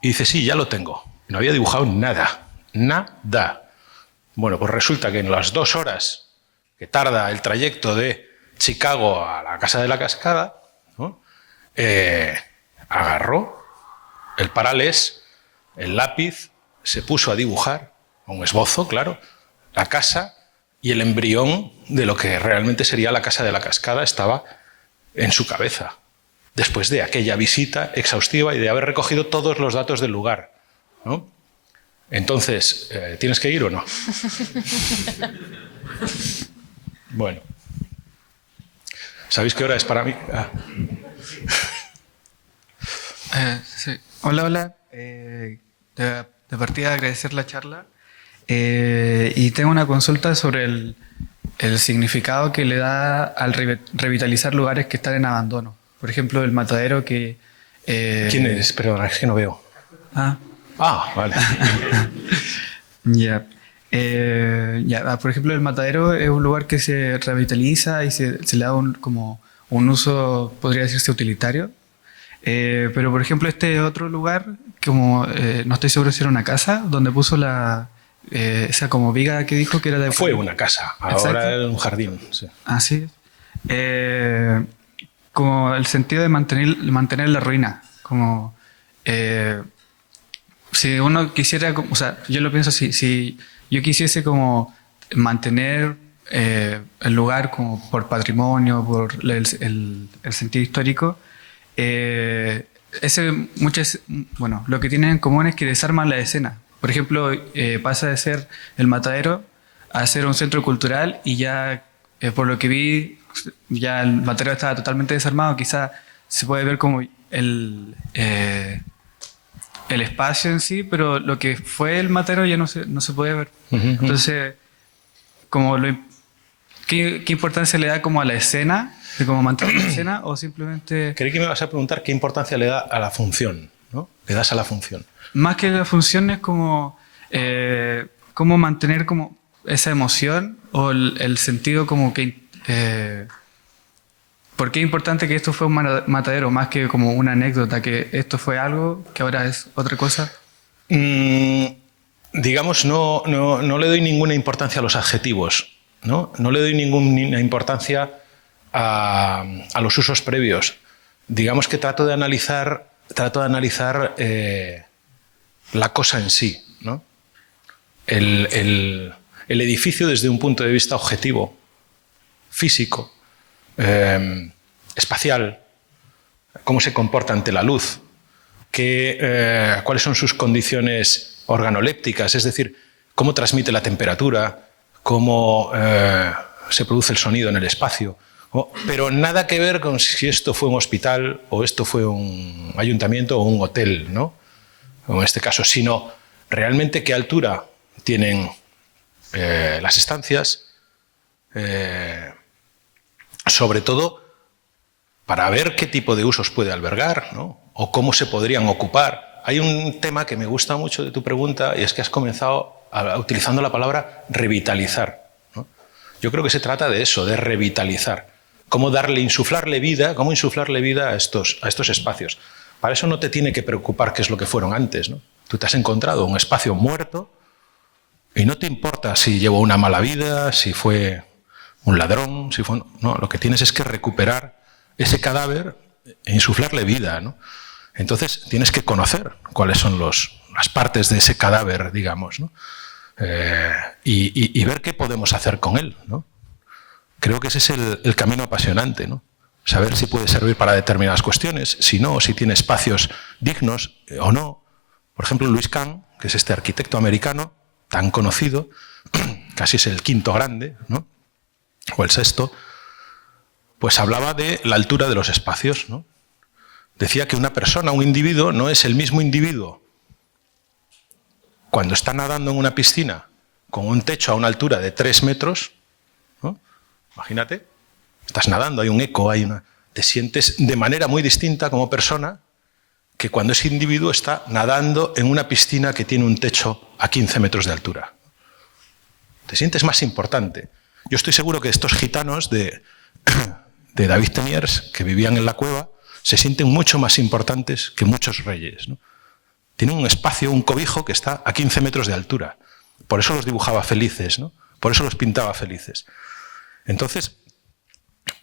Y dice, sí, ya lo tengo. No había dibujado nada, nada. Bueno, pues resulta que en las 2 horas que tarda el trayecto de Chicago a la Casa de la Cascada, ¿no? Agarró el paralés, el lápiz, se puso a dibujar, un esbozo, claro, la casa, y el embrión de lo que realmente sería la Casa de la Cascada estaba en su cabeza, después de aquella visita exhaustiva y de haber recogido todos los datos del lugar, ¿no? Entonces, ¿tienes que ir o no? Bueno. ¿Sabéis qué hora es para mí? Sí. Hola. De partida agradecer la charla. Y tengo una consulta sobre el significado que le da al revitalizar lugares que están en abandono. Por ejemplo, el matadero que... ¿Quién es? Perdona, es que no veo. Vale. Ya. Por ejemplo, el matadero es un lugar que se revitaliza y se le da como un uso, podría decirse, utilitario. Pero, por ejemplo, este otro lugar, como no estoy seguro si era una casa, donde puso esa como viga que dijo que era de... Fue una casa, ahora es un jardín. Sí. Así es. Como el sentido de mantener la ruina. Como... si uno quisiera... O sea, yo lo pienso así. Si yo quisiese como mantener el lugar como por patrimonio, por el sentido histórico, lo que tienen en común es que desarman la escena. Por ejemplo, pasa de ser el matadero a ser un centro cultural y ya, por lo que vi, ya el matadero estaba totalmente desarmado. Quizá se puede ver como el espacio en sí, pero lo que fue el matadero ya no se puede ver. Entonces, como ¿qué importancia le da como a la escena, de cómo mantener la escena, o simplemente... Creí que me vas a preguntar qué importancia le da a la función, ¿no? Le das a la función. Más que la función es como cómo mantener como esa emoción o el sentido como que... ¿Por qué es importante que esto fue un matadero más que como una anécdota, que esto fue algo que ahora es otra cosa? Digamos, no le doy ninguna importancia a los adjetivos, ¿no? No le doy ninguna importancia a los usos previos. Digamos que trato de analizar la cosa en sí, ¿no? El edificio desde un punto de vista objetivo, físico, espacial, cómo se comporta ante la luz, cuáles son sus condiciones organolépticas, es decir, cómo transmite la temperatura, cómo se produce el sonido en el espacio. Pero nada que ver con si esto fue un hospital o esto fue un ayuntamiento o un hotel, ¿no? Como en este caso, sino realmente qué altura tienen las estancias, sobre todo para ver qué tipo de usos puede albergar, ¿no? O cómo se podrían ocupar. Hay un tema que me gusta mucho de tu pregunta y es que has comenzado utilizando la palabra revitalizar, ¿no? Yo creo que se trata de eso, de revitalizar. Cómo insuflarle vida a estos espacios. Para eso no te tiene que preocupar qué es lo que fueron antes, ¿no? Tú te has encontrado un espacio muerto y no te importa si llevó una mala vida, si fue un ladrón, no, lo que tienes es que recuperar ese cadáver e insuflarle vida, ¿no? Entonces tienes que conocer cuáles son las partes de ese cadáver, digamos, ¿no? Y ver qué podemos hacer con él, ¿no? Creo que ese es el camino apasionante, ¿no? Saber si puede servir para determinadas cuestiones, si no, si tiene espacios dignos o no. Por ejemplo, Louis Kahn, que es este arquitecto americano tan conocido, casi es el quinto grande, ¿no? O el sexto, pues hablaba de la altura de los espacios, ¿no? Decía que una persona, un individuo, no es el mismo individuo cuando está nadando en una piscina con un techo a una altura de 3 metros, ¿no? Imagínate, estás nadando, hay un eco, te sientes de manera muy distinta como persona que cuando ese individuo está nadando en una piscina que tiene un techo a 15 metros de altura. Te sientes más importante. Yo estoy seguro que estos gitanos de David Teniers, que vivían en la cueva, se sienten mucho más importantes que muchos reyes, ¿no? Tienen un espacio, un cobijo que está a 15 metros de altura. Por eso los dibujaba felices, ¿no? Por eso los pintaba felices. Entonces,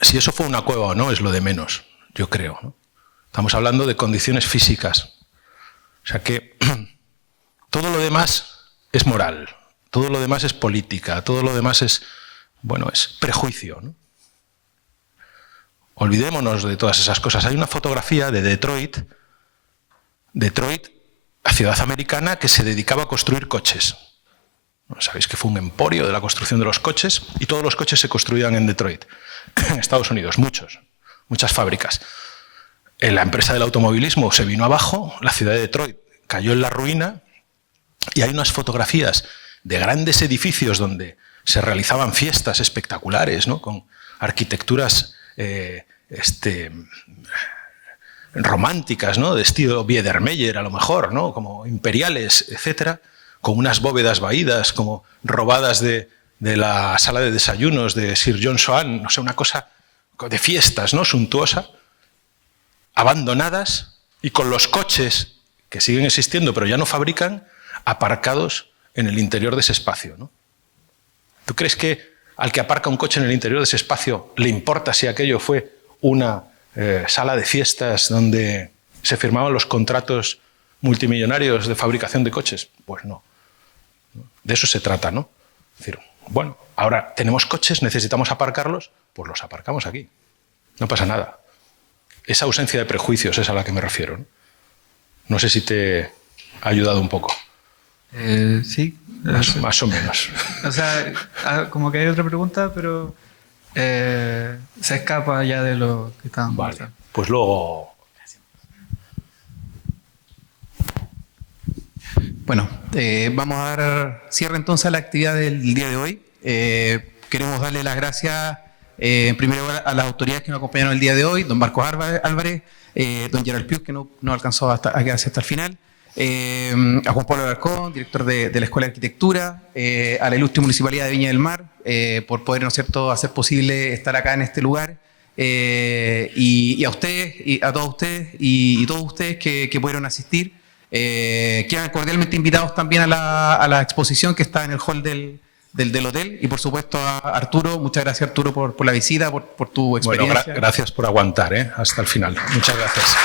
si eso fue una cueva o no, es lo de menos, yo creo, ¿no? Estamos hablando de condiciones físicas. O sea que todo lo demás es moral, todo lo demás es política, todo lo demás es, bueno, es prejuicio, ¿no? Olvidémonos de todas esas cosas. Hay una fotografía de Detroit, la ciudad americana, que se dedicaba a construir coches. Sabéis que fue un emporio de la construcción de los coches y todos los coches se construían en Detroit, en Estados Unidos, muchas fábricas. La empresa del automovilismo se vino abajo, la ciudad de Detroit cayó en la ruina y hay unas fotografías de grandes edificios donde se realizaban fiestas espectaculares, ¿no? Con arquitecturas románticas, ¿no? De estilo Biedermeier a lo mejor, ¿no? Como imperiales, etcétera, con unas bóvedas vaídas, como robadas de la sala de desayunos de Sir John Soane, no sé, una cosa de fiestas, ¿no? Suntuosa, abandonadas y con los coches que siguen existiendo pero ya no fabrican, aparcados en el interior de ese espacio, ¿no? ¿Tú crees que al que aparca un coche en el interior de ese espacio le importa si aquello fue una sala de fiestas donde se firmaban los contratos multimillonarios de fabricación de coches? Pues no. De eso se trata, ¿no? Es decir, bueno, ahora tenemos coches, necesitamos aparcarlos, pues los aparcamos aquí. No pasa nada. Esa ausencia de prejuicios es a la que me refiero, ¿no? No sé si te ha ayudado un poco. Sí. Más o menos. O sea, como que hay otra pregunta, pero se escapa ya de lo que estábamos Vale, pues luego... Bueno, vamos a dar cierre entonces a la actividad del día de hoy. Queremos darle las gracias en primer lugar a las autoridades que nos acompañaron el día de hoy, don Marcos Álvarez, don Gerald Pius, que no alcanzó a quedarse hasta el final, a Juan Pablo Alarcón, director de la Escuela de Arquitectura, a la ilustre Municipalidad de Viña del Mar, por poder, ¿no es cierto?, hacer posible estar acá en este lugar, y a ustedes, y a todos ustedes, y todos ustedes que pudieron asistir. Quedan cordialmente invitados también a la exposición que está en el hall del hotel, y por supuesto a Arturo. Muchas gracias, Arturo, por la visita, por tu experiencia. Bueno, gracias por aguantar, hasta el final. Muchas gracias.